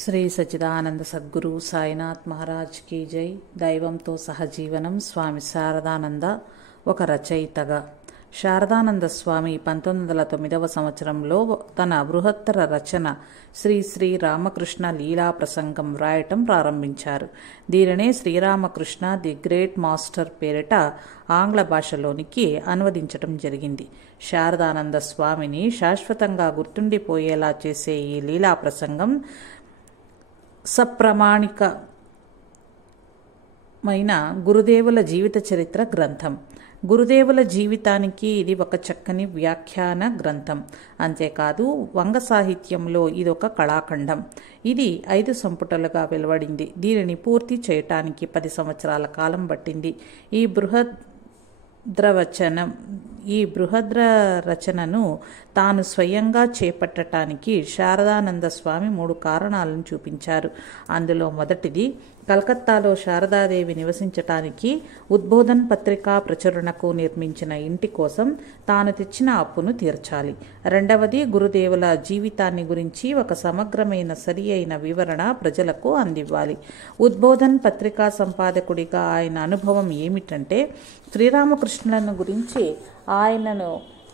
Shri Sachchidananda Sadhguru Sainath Maharaj key జై. దైవంతో సహజీవనం. స్వామి శారదానంద ఒక రచయితగా. శారదానంద స్వామి 1909 సంవత్సరంలో తన బృహత్తర రచన శ్రీ శ్రీ రామకృష్ణ లీలా ప్రసంగం వ్రాయటం ప్రారంభించారు. దీనినే శ్రీరామకృష్ణ ది గ్రేట్ మాస్టర్ పేరిట ఆంగ్ల భాషలోనికి అనువదించటం జరిగింది. శారదానంద స్వామిని శాశ్వతంగా గుర్తుండిపోయేలా చేసే ఈ లీలా ప్రసంగం సప్రమాణికమైన గురుదేవుల జీవిత చరిత్ర గ్రంథం. గురుదేవుల జీవితానికి ఇది ఒక చక్కని వ్యాఖ్యాన గ్రంథం. అంతేకాదు వంగ సాహిత్యంలో ఇదొక కళాఖండం. ఇది 5 సంపుటాలుగా వెలువడింది. దీనిని పూర్తి చేయటానికి 10 సంవత్సరాల కాలం పట్టింది. ఈ బృహద్ర రచనను తాను స్వయంగా చేపట్టడానికి శారదానంద స్వామి 3 కారణాలను చూపించారు. అందులో మొదటిది, కలకత్తాలో శారదాదేవి నివసించటానికి ఉద్బోధన్ పత్రికా ప్రచురణకు నిర్మించిన ఇంటి కోసం తాను తెచ్చిన అప్పును తీర్చాలి. రెండవది, గురుదేవుల జీవితాన్ని గురించి ఒక సమగ్రమైన సరి అయిన వివరణ ప్రజలకు అందివ్వాలి. ఉద్బోధన్ పత్రికా సంపాదకుడిగా ఆయన అనుభవం ఏమిటంటే, శ్రీరామకృష్ణులను గురించి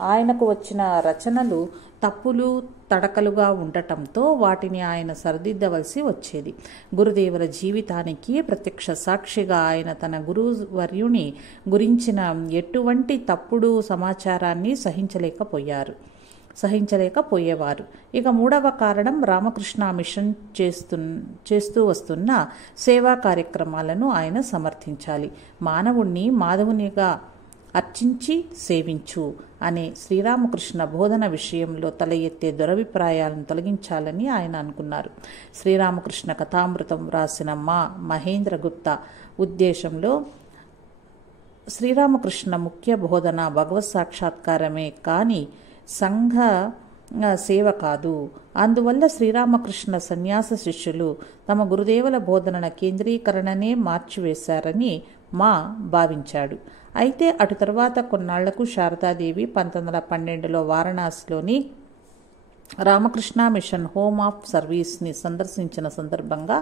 ఆయనకు వచ్చిన రచనలు తప్పులు తడకలుగా ఉండటంతో వాటిని ఆయన సరిదిద్దవలసి వచ్చేది. గురుదేవుల జీవితానికి ప్రత్యక్ష సాక్షిగా ఆయన తన గురువర్యుని గురించిన ఎటువంటి తప్పుడు సమాచారాన్ని సహించలేకపోయేవారు. ఇక 3వ కారణం, రామకృష్ణ మిషన్ చేస్తూ వస్తున్న సేవా కార్యక్రమాలను ఆయన సమర్థించాలి. మానవుణ్ణి మాధవునిగా అర్చించి సేవించు అనే శ్రీరామకృష్ణ బోధన విషయంలో తల ఎత్తే దురభిప్రాయాలను తొలగించాలని ఆయన అనుకున్నారు. శ్రీరామకృష్ణ కథామృతం వ్రాసిన మహేంద్ర గుప్తా ఉద్దేశంలో శ్రీరామకృష్ణ ముఖ్య బోధన భగవత్ సాక్షాత్కారమే కానీ సంఘ సేవ కాదు. అందువల్ల శ్రీరామకృష్ణ సన్యాస శిష్యులు తమ గురుదేవుల బోధనల కేంద్రీకరణనే మార్చివేశారని భావించాడు. అయితే అటు తర్వాత కొన్నాళ్లకు శారదాదేవి 1912లో వారణాసిలోని రామకృష్ణ మిషన్ హోమ్ ఆఫ్ సర్వీస్ని సందర్శించిన సందర్భంగా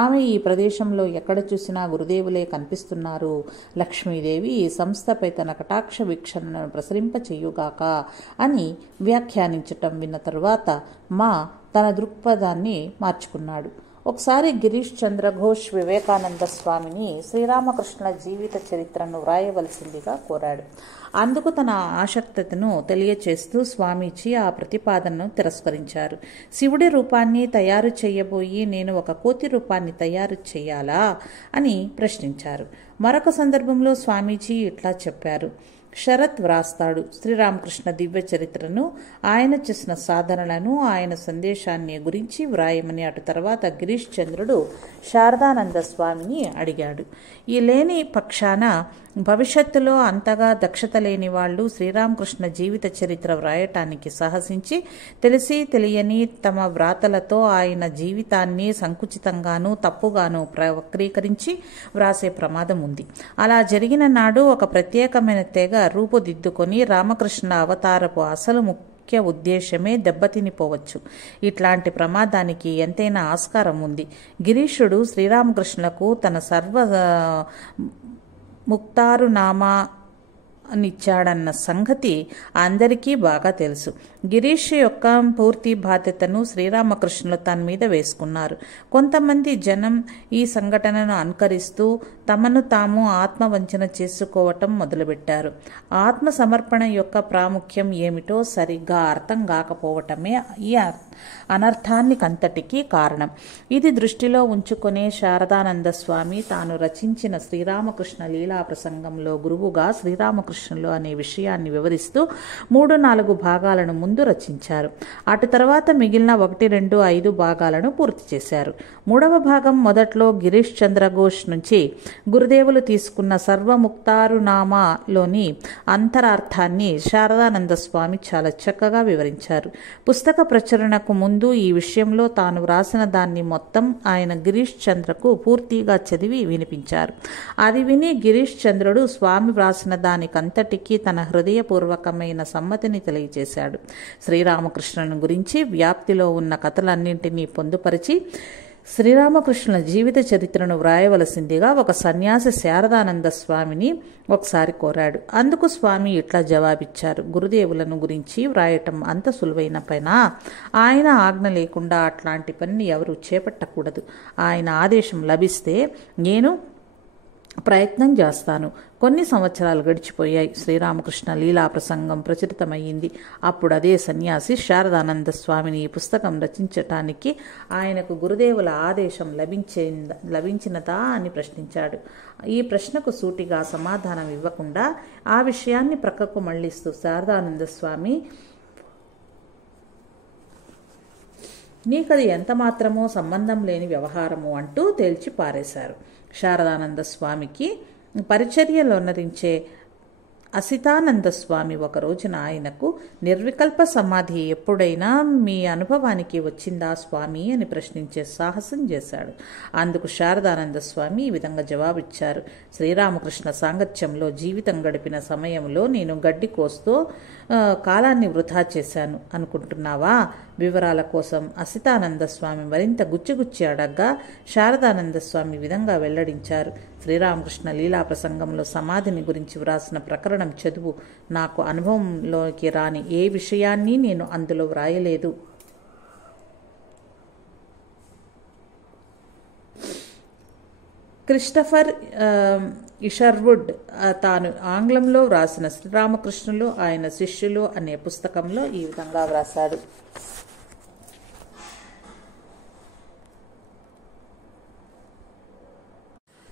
ఆమె ఈ ప్రదేశంలో ఎక్కడ చూసినా గురుదేవులే కనిపిస్తున్నారు. లక్ష్మీదేవి ఈ సంస్థపై తన కటాక్ష వీక్షణను ప్రసరింపచేయుగాక అని వ్యాఖ్యానించటం విన్న తరువాత తన దృక్పథాన్ని మార్చుకున్నాడు. ఒకసారి గిరీష్ చంద్ర ఘోష్ వివేకానంద స్వామిని శ్రీరామకృష్ణ జీవిత చరిత్రను వ్రాయవలసిందిగా కోరాడు. అందుకు తన ఆసక్తతను తెలియచేస్తూ స్వామీజీ ఆ ప్రతిపాదనను తిరస్కరించారు. శివుడి రూపాన్ని తయారు చేయబోయి నేను ఒక కోతి రూపాన్ని తయారు చేయాలా అని ప్రశ్నించారు. మరొక సందర్భంలో స్వామీజీ ఇట్లా చెప్పారు. శరత్ వ్రాస్తాడు, శ్రీరామకృష్ణ దివ్య చరిత్రను, ఆయన చేసిన సాధనలను, ఆయన సందేశాన్ని గురించి వ్రాయమని. అటు తర్వాత గిరీష్ చంద్రుడు శారదానంద స్వామిని అడిగాడు. ఈ లేని పక్షాన భవిష్యత్తులో అంతగా దక్షత లేని వాళ్ళు శ్రీరామకృష్ణ జీవిత చరిత్ర వ్రాయటానికి సాహసించి తెలిసి తెలియని తమ వ్రాతలతో ఆయన జీవితాన్ని సంకుచితంగానూ తప్పుగాను వక్రీకరించి వ్రాసే ప్రమాదం ఉంది. అలా జరిగిన నాడు ఒక ప్రత్యేకమైన తెగ రూపుదిద్దుకొని రామకృష్ణ అవతారపు అసలు ముఖ్య ఉద్దేశమే దెబ్బతినిపోవచ్చు. ఇట్లాంటి ప్రమాదానికి ఎంతైనా ఆస్కారం ఉంది. గిరీషుడు శ్రీరామకృష్ణులకు తన సర్వ ముక్తారునామానిచ్చాడన్న సంగతి అందరికీ బాగా తెలుసు. గిరీష్ యొక్క పూర్తి బాధ్యతను శ్రీరామకృష్ణులు తన మీద వేసుకున్నారు. కొంతమంది జనం ఈ సంఘటనను అనుకరిస్తూ తమను తాము ఆత్మవంచన చేసుకోవటం మొదలుపెట్టారు. ఆత్మ సమర్పణ యొక్క ప్రాముఖ్యం ఏమిటో సరిగ్గా అర్థం కాకపోవటమే ఈ అనర్థానికంతటికీ కారణం. ఇది దృష్టిలో ఉంచుకునే శారదానంద స్వామి తాను రచించిన శ్రీరామకృష్ణ లీలా ప్రసంగంలో గురువుగా శ్రీరామకృష్ణులు అనే విషయాన్ని వివరిస్తూ 3-4 భాగాలను ముందు రచించారు. అటు తర్వాత మిగిలిన 1, 2, 5 భాగాలను పూర్తి చేశారు. 3వ భాగం మొదట్లో గిరీష్ చంద్ర ఘోష్ నుంచి గురుదేవులు తీసుకున్న సర్వముక్తారునామాలోని అంతరార్థాన్ని శారదానంద స్వామి చాలా చక్కగా వివరించారు. పుస్తక ప్రచురణకు ముందు ఈ విషయంలో తాను వ్రాసిన దాన్ని మొత్తం ఆయన గిరీష్ చంద్రకు పూర్తిగా చదివి వినిపించారు. అది విని గిరీష్ చంద్రుడు స్వామి వ్రాసిన దానికంత అంతటికీ తన హృదయపూర్వకమైన సమ్మతిని తెలియజేశాడు. శ్రీరామకృష్ణుని గురించి వ్యాప్తిలో ఉన్న కథలన్నింటినీ పొందుపరిచి శ్రీరామకృష్ణుల జీవిత చరిత్రను వ్రాయవలసిందిగా ఒక సన్యాసి శారదానంద స్వామిని ఒకసారి కోరాడు. అందుకు స్వామి ఇట్లా జవాబిచ్చారు: గురుదేవులను గురించి వ్రాయటం అంత సులువైన పైన ఆయన ఆజ్ఞ లేకుండా అట్లాంటి పనిని ఎవరు చేపట్టకూడదు. ఆయన ఆదేశం లభిస్తే నేను ప్రయత్నం చేస్తాను. కొన్ని సంవత్సరాలు గడిచిపోయాయి. శ్రీరామకృష్ణ లీలా ప్రసంగం ప్రచురితమయ్యింది. అప్పుడు అదే సన్యాసి శారదానంద స్వామిని ఈ పుస్తకం రచించటానికి ఆయనకు గురుదేవుల ఆదేశం లభించినదా అని ప్రశ్నించాడు. ఈ ప్రశ్నకు సూటిగా సమాధానం ఇవ్వకుండా ఆ విషయాన్ని ప్రక్కకు మళ్లిస్తూ శారదానంద స్వామి, నీకది ఎంత మాత్రమో సంబంధం లేని వ్యవహారము అంటూ తేల్చి పారేశారు. శారదానంద స్వామికి పరిచర్యలోనరించే అసితానంద స్వామి ఒక రోజున ఆయనకు నిర్వికల్ప సమాధి ఎప్పుడైనా మీ అనుభవానికి వచ్చిందా స్వామి అని ప్రశ్నించే సాహసం చేశాడు. అందుకు శారదానంద స్వామి ఈ విధంగా జవాబిచ్చారు: శ్రీరామకృష్ణ సాంగత్యంలో జీవితం గడిపిన సమయంలో నేను గడ్డి కోస్తూ కాలాన్ని వృధా చేశాను అనుకుంటున్నావా? వివరాల కోసం అసితానంద స్వామి మరింత గుచ్చిగుచ్చి అడగ్గా శారదానంద స్వామి విధంగా వెల్లడించారు: శ్రీరామకృష్ణ లీలా ప్రసంగంలో సమాధిని గురించి వ్రాసిన ప్రకరణం చదువు. నాకు అనుభవంలోకి రాని ఏ విషయాన్ని నేను అందులో వ్రాయలేదు. క్రిస్టఫర్ ఇషర్వుడ్ తాను ఆంగ్లంలో వ్రాసిన శ్రీరామకృష్ణులు ఆయన శిష్యులు అనే పుస్తకంలో ఈ విధంగా వ్రాశాడు: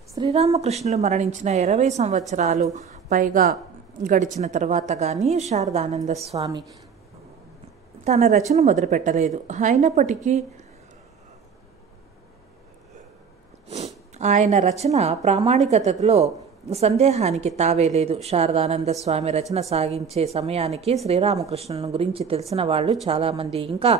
శ్రీరామకృష్ణులు మరణించిన 20 సంవత్సరాలు పైగా గడిచిన తర్వాత కానీ శారదానంద స్వామి తన రచన మొదలుపెట్టలేదు. అయినప్పటికీ ఆయన రచన ప్రామాణికతలో సందేహానికి తావేలేదు. శారదానంద స్వామి రచన సాగించే సమయానికి శ్రీరామకృష్ణులను గురించి తెలిసిన వాళ్ళు చాలామంది ఇంకా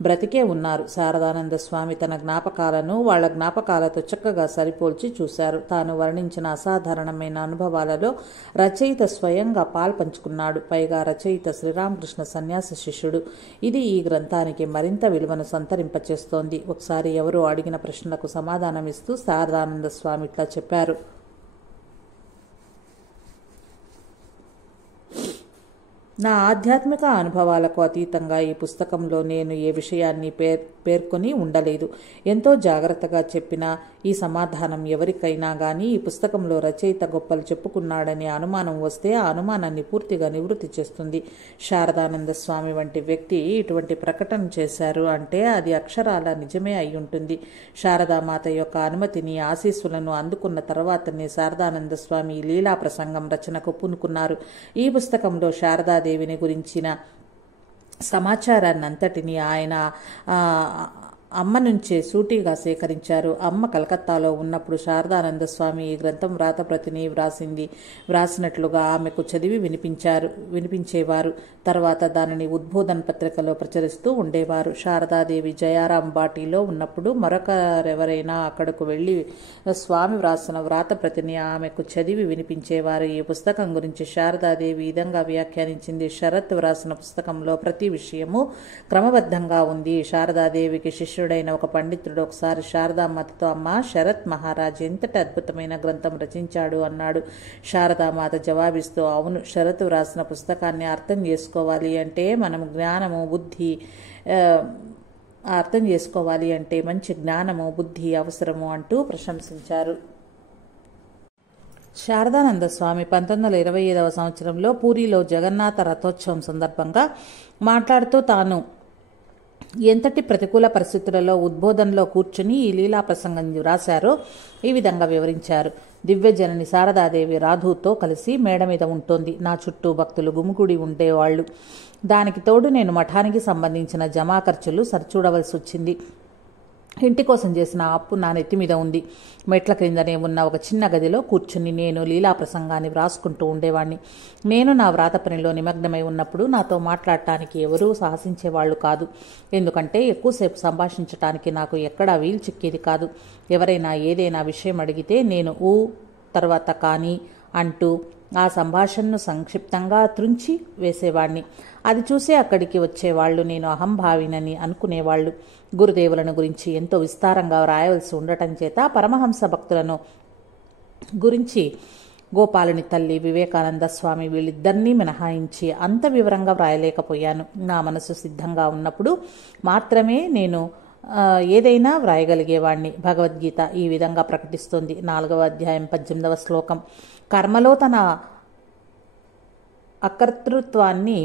బ్రతికే ఉన్నారు. శారదానంద స్వామి తన జ్ఞాపకాలను వాళ్ళ జ్ఞాపకాలతో చక్కగా సరిపోల్చి చూశారు. తాను వర్ణించిన అసాధారణమైన అనుభవాలలో రచయిత స్వయంగా పాల్పంచుకున్నాడు. పైగా రచయిత శ్రీరామకృష్ణ సన్యాస శిష్యుడు. ఇది ఈ గ్రంథానికి మరింత విలువను సంతరింపచేస్తోంది. ఒకసారి ఎవరో అడిగిన ప్రశ్నలకు సమాధానమిస్తూ శారదానంద స్వామి ఇట్లా చెప్పారు: నా ఆధ్యాత్మిక అనుభవాలకు అతీతంగా ఈ పుస్తకంలో నేను ఏ విషయాన్ని పేర్కొని ఉండలేదు. ఎంతో జాగ్రత్తగా చెప్పిన ఈ సమాధానం ఎవరికైనా కానీ ఈ పుస్తకంలో రచయిత గొప్పలు చెప్పుకున్నాడని అనుమానం వస్తే ఆ అనుమానాన్ని పూర్తిగా నివృత్తి చేస్తుంది. శారదానంద స్వామి వంటి వ్యక్తి ఇటువంటి ప్రకటన చేశారు అంటే అది అక్షరాల నిజమే అయి ఉంటుంది. శారదామాత యొక్క అనుమతిని, ఆశీస్సులను అందుకున్న తర్వాతనే శారదానంద స్వామి లీలా ప్రసంగం రచనకు పూనుకున్నారు. ఈ పుస్తకంలో శారదాదేవిని గురించిన సమాచారాన్ని అంతటినీ ఆయన అమ్మ నుంచే సూటిగా సేకరించారు. అమ్మ కలకత్తాలో ఉన్నప్పుడు శారదానంద స్వామి ఈ గ్రంథం వ్రాతప్రతిని వ్రాసినట్లుగా ఆమెకు చదివి వినిపించేవారు. తర్వాత దానిని ఉద్బోధన పత్రికలో ప్రచురిస్తూ ఉండేవారు. శారదాదేవి జయారాం బాటిలో ఉన్నప్పుడు మరొకరెవరైనా అక్కడకు వెళ్ళి స్వామి వ్రాసిన వ్రాతప్రతిని ఆమెకు చదివి వినిపించేవారు. ఈ పుస్తకం గురించి శారదాదేవి ఈ విధంగా వ్యాఖ్యానించింది: శరత్ వ్రాసిన పుస్తకంలో ప్రతి విషయము క్రమబద్ధంగా ఉంది. శారదాదేవికి శిష్యుడైన ఒక పండితుడు ఒకసారి శారదామాతతో, అమ్మ, శరత్ మహారాజ్ ఎంతటి అద్భుతమైన గ్రంథం రచించాడు అన్నాడు. శారదామాత జవాబిస్తూ, అవును, శరత్ వ్రాసిన పుస్తకాన్ని అర్థం చేసుకోవాలి అంటే మంచి జ్ఞానము బుద్ధి అవసరము అంటూ ప్రశంసించారు. శారదానంద స్వామి 1925వ సంవత్సరంలో పూరిలో జగన్నాథ రథోత్సవం సందర్భంగా మాట్లాడుతూ తాను ఎంతటి ప్రతికూల పరిస్థితులలో ఉద్బోధనలో కూర్చుని ఈ లీలా ప్రసంగం రాశారో ఈ విధంగా వివరించారు: దివ్యజనని శారదాదేవి రాధుతో కలిసి మేడ మీద ఉంటోంది. నా చుట్టూ భక్తులు గుమిగూడి ఉండేవాళ్లు. దానికి తోడు నేను మఠానికి సంబంధించిన జమా ఖర్చులు సరిచూడవలసి వచ్చింది. ఇంటి కోసం చేసిన అప్పు నా నెత్తి మీద ఉంది. మెట్ల క్రిందనే ఉన్న ఒక చిన్న గదిలో కూర్చుని నేను లీలా ప్రసంగాన్ని వ్రాసుకుంటూ ఉండేవాణ్ణి. నేను నా వ్రాత పనిలో నిమగ్నమై ఉన్నప్పుడు నాతో మాట్లాడటానికి ఎవరూ సాహసించేవాళ్లు కాదు. ఎందుకంటే ఎక్కువసేపు సంభాషించటానికి నాకు ఎక్కడా వీలు చిక్కేది కాదు. ఎవరైనా ఏదైనా విషయం అడిగితే నేను తర్వాత కానీ అంటూ ఆ సంభాషణను సంక్షిప్తంగా త్రుంచి వేసేవాణ్ణి. అది చూసే అక్కడికి వచ్చేవాళ్లు నేను అహంభావినని అనుకునేవాళ్లు. గురుదేవులను గురించి ఎంతో విస్తారంగా వ్రాయవలసి ఉండటం చేత పరమహంస భక్తులను గురించి గోపాలుని తల్లి, వివేకానంద స్వామి వీళ్ళిద్దరినీ మినహాయించి అంత వివరంగా వ్రాయలేకపోయాను. నా మనసు సిద్ధంగా ఉన్నప్పుడు మాత్రమే నేను ఏదైనా వ్రాయగలిగేవాణ్ణి. భగవద్గీత ఈ విధంగా ప్రకటిస్తోంది. 4వ అధ్యాయం 18వ శ్లోకం. కర్మలో తన అకర్తృత్వాన్ని,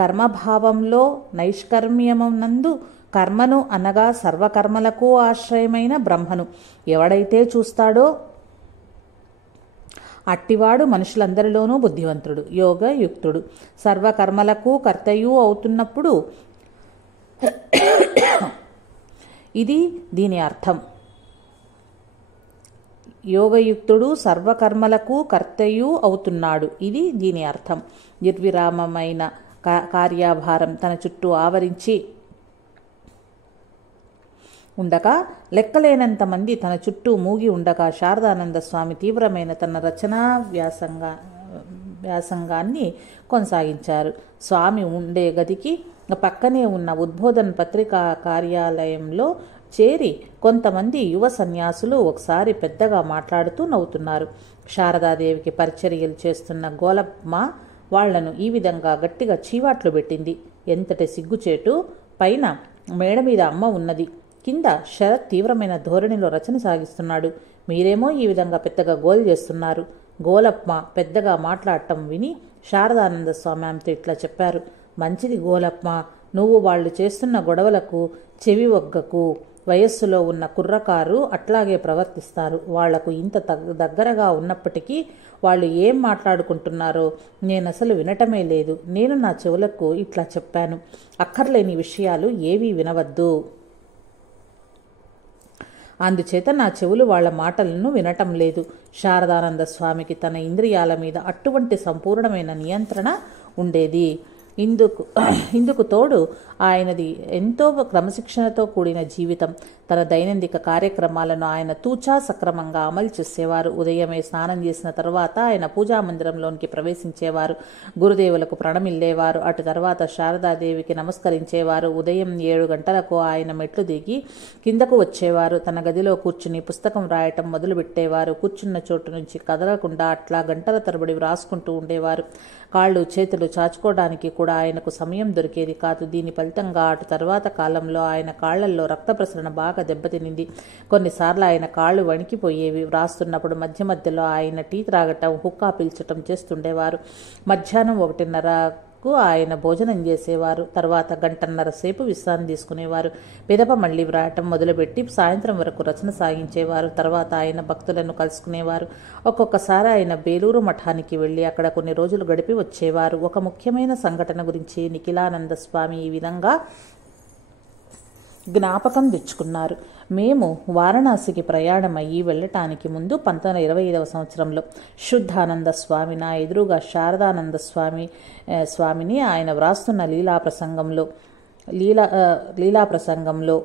కర్మభావంలో నైష్కర్మ్యమునందు కర్మను అనగా సర్వకర్మలకు ఆశ్రయమైన బ్రహ్మను ఎవడైతే చూస్తాడో అట్టివాడు మనుషులందరిలోనూ బుద్ధివంతుడు, యోగయుక్తుడు. సర్వకర్మలకు కర్తయు అవుతున్నప్పుడు ఇది దీని అర్థం. యోగయుక్తుడు సర్వకర్మలకు కర్తయు అవుతున్నాడు, ఇది దీని అర్థం. నిర్విరామమైన కార్యాభారం తన చుట్టూ ఆవరించి ఉండగా, లెక్కలేనంత మంది తన చుట్టూ మూగి ఉండగా, శారదానంద స్వామి తీవ్రమైన తన రచనా వ్యాసంగాన్ని కొనసాగించారు. స్వామి ఉండే గదికి పక్కనే ఉన్న ఉద్బోధన పత్రికా కార్యాలయంలో చేరి కొంతమంది యువ సన్యాసులు ఒకసారి పెద్దగా మాట్లాడుతూ నవ్వుతున్నారు. శారదాదేవికి పరిచర్యలు చేస్తున్న గోలమ్మ వాళ్లను ఈ విధంగా గట్టిగా చీవాట్లు పెట్టింది. ఎంతటి సిగ్గుచేటు! పైన మేడ మీద అమ్మ ఉన్నది, కింద శరత్ తీవ్రమైన ధోరణిలో రచన సాగిస్తున్నాడు. మీరేమో ఈ విధంగా పెద్దగా గోలు చేస్తున్నారు. గోలమ్మ పెద్దగా మాట్లాడటం విని శారదానంద స్వామి ఆమెతో ఇట్లా చెప్పారు. మంచిది గోలమ్మ, నువ్వు వాళ్ళు చేస్తున్న గొడవలకు చెవి ఒగ్గకు. వయస్సులో ఉన్న కుర్రకారు అట్లాగే ప్రవర్తిస్తారు. వాళ్లకు ఇంత దగ్గరగా ఉన్నప్పటికీ వాళ్ళు ఏం మాట్లాడుకుంటున్నారో నేనసలు వినటమే లేదు. నేను నా చెవులకు ఇట్లా చెప్పాను, అక్కర్లేని విషయాలు ఏవీ వినవద్దు. అందుచేత నా చెవులు వాళ్ల మాటలను వినటం లేదు. శారదానంద స్వామికి తన ఇంద్రియాల మీద అటువంటి సంపూర్ణమైన నియంత్రణ ఉండేది. ఇందుకు తోడు ఆయనది ఎంతో క్రమశిక్షణతో కూడిన జీవితం. తన దైనందిక కార్యక్రమాలను ఆయన తూచా సక్రమంగా అమలు చేసేవారు. ఉదయమే స్నానం చేసిన తర్వాత ఆయన పూజామందిరంలోనికి ప్రవేశించేవారు. గురుదేవులకు ప్రణమిల్లేవారు. అటు తర్వాత శారదాదేవికి నమస్కరించేవారు. ఉదయం 7 గంటలకు ఆయన మెట్లు దిగి కిందకు వచ్చేవారు. తన గదిలో కూర్చుని పుస్తకం రాయటం మొదలుపెట్టేవారు. కూర్చున్న చోటు నుంచి కదలకుండా అట్లా గంటల తరబడి వ్రాసుకుంటూ ఉండేవారు. కాళ్ళు చేతులు చాచుకోవడానికి కూడా ఆయనకు సమయం దొరికేది కాదు. దీని ఫలితంగా అటు తర్వాత కాలంలో ఆయన కాళ్లల్లో రక్త ప్రసరణ బాగా దెబ్బతినింది. కొన్నిసార్లు ఆయన కాళ్ళు వణికిపోయేవి. వ్రాస్తున్నప్పుడు మధ్య మధ్యలో ఆయన టీ త్రాగటం, హుక్కా పీల్చటం చేస్తుండేవారు. మధ్యాహ్నం 1:30కు ఆయన భోజనం చేసేవారు. తర్వాత 1:30 సేపు విశ్రాంతి తీసుకునేవారు. పిదప మళ్లీ వ్రాయటం మొదలుపెట్టి సాయంత్రం వరకు రచన సాగించేవారు. తర్వాత ఆయన భక్తులను కలుసుకునేవారు. ఒక్కొక్కసారి ఆయన బేలూరు మఠానికి వెళ్లి అక్కడ కొన్ని రోజులు గడిపి వచ్చేవారు. ఒక ముఖ్యమైన సంఘటన గురించి నిఖిలానంద స్వామి ఈ విధంగా జ్ఞాపకం తెచ్చుకున్నారు. మేము వారణాసికి ప్రయాణమయ్యి వెళ్ళటానికి ముందు 1925వ సంవత్సరంలో శుద్ధానంద స్వామి నా ఎదురుగా శారదానంద స్వామిని ఆయన వ్రాస్తున్న లీలా ప్రసంగంలో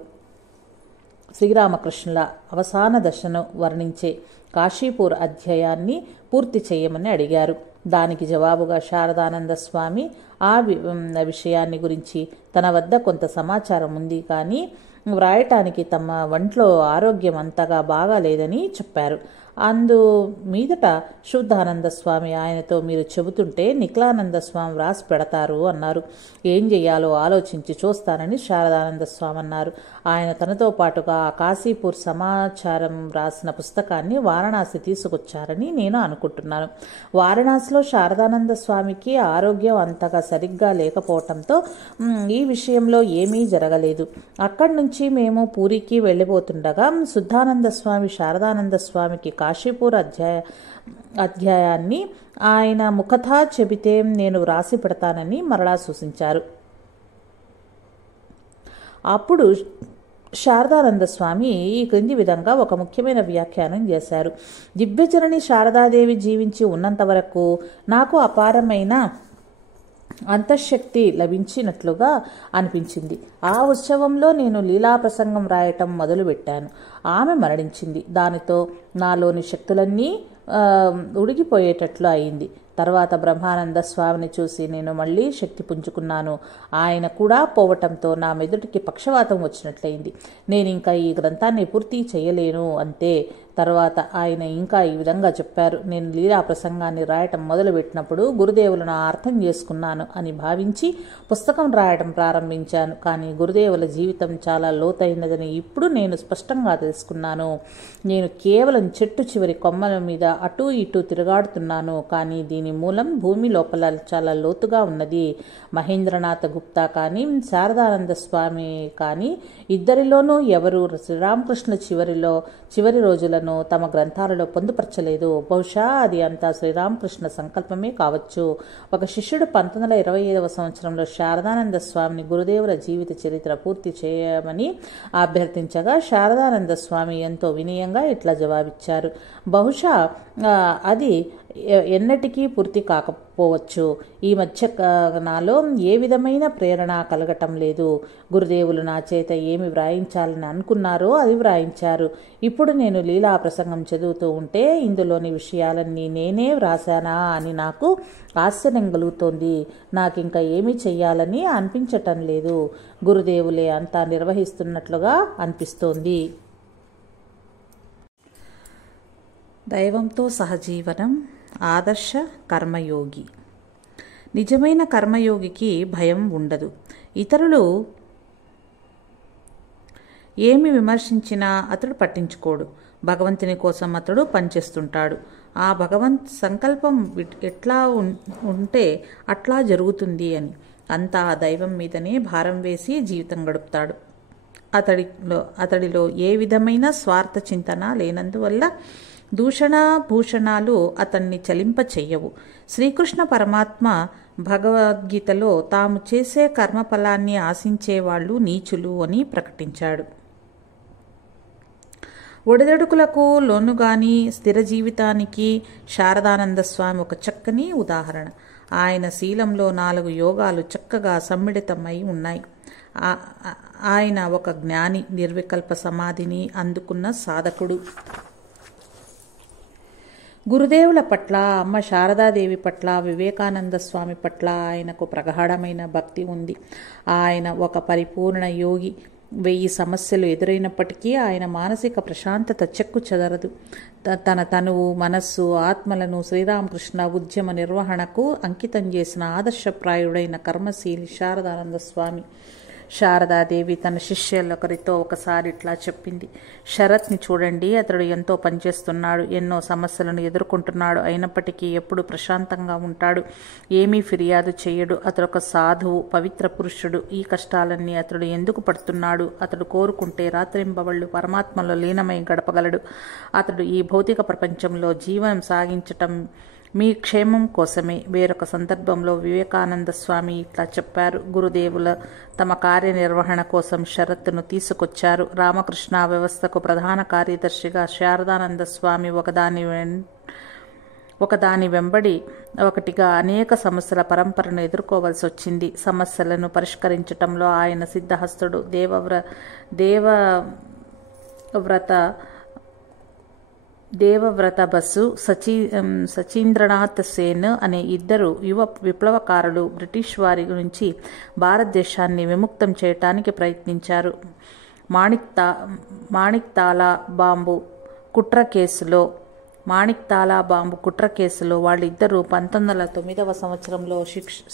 శ్రీరామకృష్ణుల అవసాన దశను వర్ణించే కాశీపూర్ అధ్యాయాన్ని పూర్తి చేయమని అడిగారు. దానికి జవాబుగా శారదానంద స్వామి ఆ విషయాన్ని గురించి తన వద్ద కొంత సమాచారం ఉంది, కానీ వ్రాయటానికి తమ వంట్లో ఆరోగ్యం అంతగా బాగాలేదని చెప్పారు. అందు మీదట శుద్ధానంద స్వామి ఆయనతో మీరు చెబుతుంటే నిఖిలానంద స్వామి వ్రాసి పెడతారు అన్నారు. ఏం చెయ్యాలో ఆలోచించి చూస్తానని శారదానంద స్వామి అన్నారు. ఆయన తనతో పాటుగా ఆ కాశీపూర్ సమాచారం రాసిన పుస్తకాన్ని వారణాసి తీసుకొచ్చారని నేను అనుకుంటున్నాను. వారణాసిలో శారదానంద స్వామికి ఆరోగ్యం అంతగా సరిగ్గా లేకపోవటంతో ఈ విషయంలో ఏమీ జరగలేదు. అక్కడి నుంచి మేము పూరికి వెళ్ళిపోతుండగా శుద్ధానంద స్వామి శారదానంద స్వామికి కాశీపూర్ అధ్యాయాన్ని ఆయన ముఖతా చెబితే నేను వ్రాసి పెడతానని మరలా సూచించారు. అప్పుడు శారదానంద స్వామి ఈ క్రింది విధంగా ఒక ముఖ్యమైన వ్యాఖ్యానం చేశారు. దివ్యజనని శారదాదేవి జీవించి ఉన్నంత వరకు నాకు అపారమైన అంతఃశక్తి లభించినట్లుగా అనిపించింది. ఆ ఉత్సవంలో నేను లీలా ప్రసంగం రాయటం మొదలుపెట్టాను. ఆమె మరణించింది. దానితో నాలోని శక్తులన్నీ ఉడిగిపోయేటట్లు అయింది. తర్వాత బ్రహ్మానంద స్వామిని చూసి నేను మళ్ళీ శక్తి పుంజుకున్నాను. ఆయన కూడా పోవటంతో నా మెదడుకి పక్షవాతం వచ్చినట్లయింది. నేను ఇంకా ఈ గ్రంథాన్ని పూర్తి చేయలేను అంతే. తర్వాత ఆయన ఇంకా ఈ విధంగా చెప్పారు. నేను లీలా ప్రసంగాన్ని రాయటం మొదలుపెట్టినప్పుడు గురుదేవులను అర్థం చేసుకున్నాను అని భావించి పుస్తకం రాయడం ప్రారంభించాను. కానీ గురుదేవుల జీవితం చాలా లోతైనదని ఇప్పుడు నేను స్పష్టంగా తెలుసుకున్నాను. నేను కేవలం చెట్టు చివరి కొమ్మల మీద అటూ ఇటూ తిరుగాడుతున్నాను. కానీ దీని మూలం భూమి లోపల చాలా లోతుగా ఉన్నది. మహేంద్రనాథ్ గుప్తా కానీ శారదానంద స్వామి కానీ ఇద్దరిలోనూ ఎవరు శ్రీరామకృష్ణ చివరి రోజులను తమ గ్రంథాలలో పొందుపరచలేదు. బహుశా అది అంతా శ్రీరామకృష్ణ సంకల్పమే కావచ్చు. ఒక శిష్యుడు 1925వ సంవత్సరంలో శారదానంద స్వామిని గురుదేవుల జీవిత చరిత్ర పూర్తి చేయమని అభ్యర్థించగా శారదానంద స్వామి ఎంతో వినయంగా ఇట్లా జవాబిచ్చారు. బహుశా అది ఎన్నటికీ పూర్తి కాకపోవచ్చు. ఈ మధ్య నాలో ఏ విధమైన ప్రేరణ కలగటం లేదు. గురుదేవులు నా చేత ఏమి వ్రాయించాలని అనుకున్నారో అది వ్రాయించారు. ఇప్పుడు నేను లీలా ప్రసంగం చదువుతూ ఉంటే ఇందులోని విషయాలన్నీ నేనే వ్రాసానా అని నాకు ఆశ్చర్యం కలుగుతోంది. నాకింకా ఏమీ చెయ్యాలని అనిపించటం లేదు. గురుదేవులే అంతా నిర్వహిస్తున్నట్లుగా అనిపిస్తోంది. దైవంతో సహజీవనం. ఆదర్శ కర్మయోగి. నిజమైన కర్మయోగికి భయం ఉండదు. ఇతరులు ఏమి విమర్శించినా అతడు పట్టించుకోడు. భగవంతుని కోసం అతడు పనిచేస్తుంటాడు. ఆ భగవంత్ సంకల్పం ఎట్లా ఉంటే అట్లా జరుగుతుంది అని అంతా ఆ దైవం మీదనే భారం వేసి జీవితం గడుపుతాడు. అతడిలో ఏ విధమైన స్వార్థ చింతన లేనందువల్ల దూషణ భూషణాలు అతన్ని చలింప చెయ్యవు. శ్రీకృష్ణ పరమాత్మ భగవద్గీతలో తాము చేసే కర్మఫలాన్ని ఆశించేవాళ్ళు నీచులు అని ప్రకటించాడు. ఒడిదడుకులకు లోనుగాని స్థిర జీవితానికి శారదానంద స్వామి ఒక చక్కని ఉదాహరణ. ఆయన శీలంలో 4 యోగాలు చక్కగా సమ్మిళితమై ఉన్నాయి. ఆయన ఒక జ్ఞాని, నిర్వికల్ప సమాధిని అందుకున్న సాధకుడు. గురుదేవుల పట్ల, అమ్మ శారదాదేవి పట్ల, వివేకానంద స్వామి పట్ల ఆయనకు ప్రగాఢమైన భక్తి ఉంది. ఆయన ఒక పరిపూర్ణ యోగి. 1000 సమస్యలు ఎదురైనప్పటికీ ఆయన మానసిక ప్రశాంతత చెక్కు చెదరదు. తన తనువు, మనస్సు, ఆత్మలను శ్రీరామకృష్ణ ఉద్యమ నిర్వహణకు అంకితం చేసిన ఆదర్శప్రాయుడైన కర్మశీలి శారదానంద స్వామి. శారదాదేవి తన శిష్యులొకరితో ఒకసారి ఇట్లా చెప్పింది. శరత్ని చూడండి, అతడు ఎంతో పనిచేస్తున్నాడు, ఎన్నో సమస్యలను ఎదుర్కొంటున్నాడు. అయినప్పటికీ ఎప్పుడు ప్రశాంతంగా ఉంటాడు, ఏమీ ఫిర్యాదు చేయడు. అతడు ఒక సాధువు, పవిత్ర పురుషుడు. ఈ కష్టాలన్నీ అతడు ఎందుకు పడుతున్నాడు? అతడు కోరుకుంటే రాత్రింబవళ్ళు పరమాత్మలో లీనమై గడపగలడు. అతడు ఈ భౌతిక ప్రపంచంలో జీవనం సాగించటం మీ క్షేమం కోసమే. వేరొక సందర్భంలో వివేకానంద స్వామి ఇట్లా చెప్పారు. గురుదేవుల తమ కార్యనిర్వహణ కోసం షరత్తును తీసుకొచ్చారు. రామకృష్ణ వ్యవస్థకు ప్రధాన కార్యదర్శిగా శారదానంద స్వామి ఒకదాని వెంబడి ఒకటిగా అనేక సమస్యల పరంపరను ఎదుర్కోవలసి వచ్చింది. సమస్యలను పరిష్కరించటంలో ఆయన సిద్ధహస్తుడు. దేవవ్రత బసు, సచీంద్రనాథ్ సేన్ అనే 2 యువ విప్లవకారులు బ్రిటిష్ వారి నుంచి భారతదేశాన్ని విముక్తం చేయటానికి ప్రయత్నించారు. మాణిక్తాలా బాంబు కుట్ర కేసులో వాళ్ళిద్దరూ 1909వ సంవత్సరంలో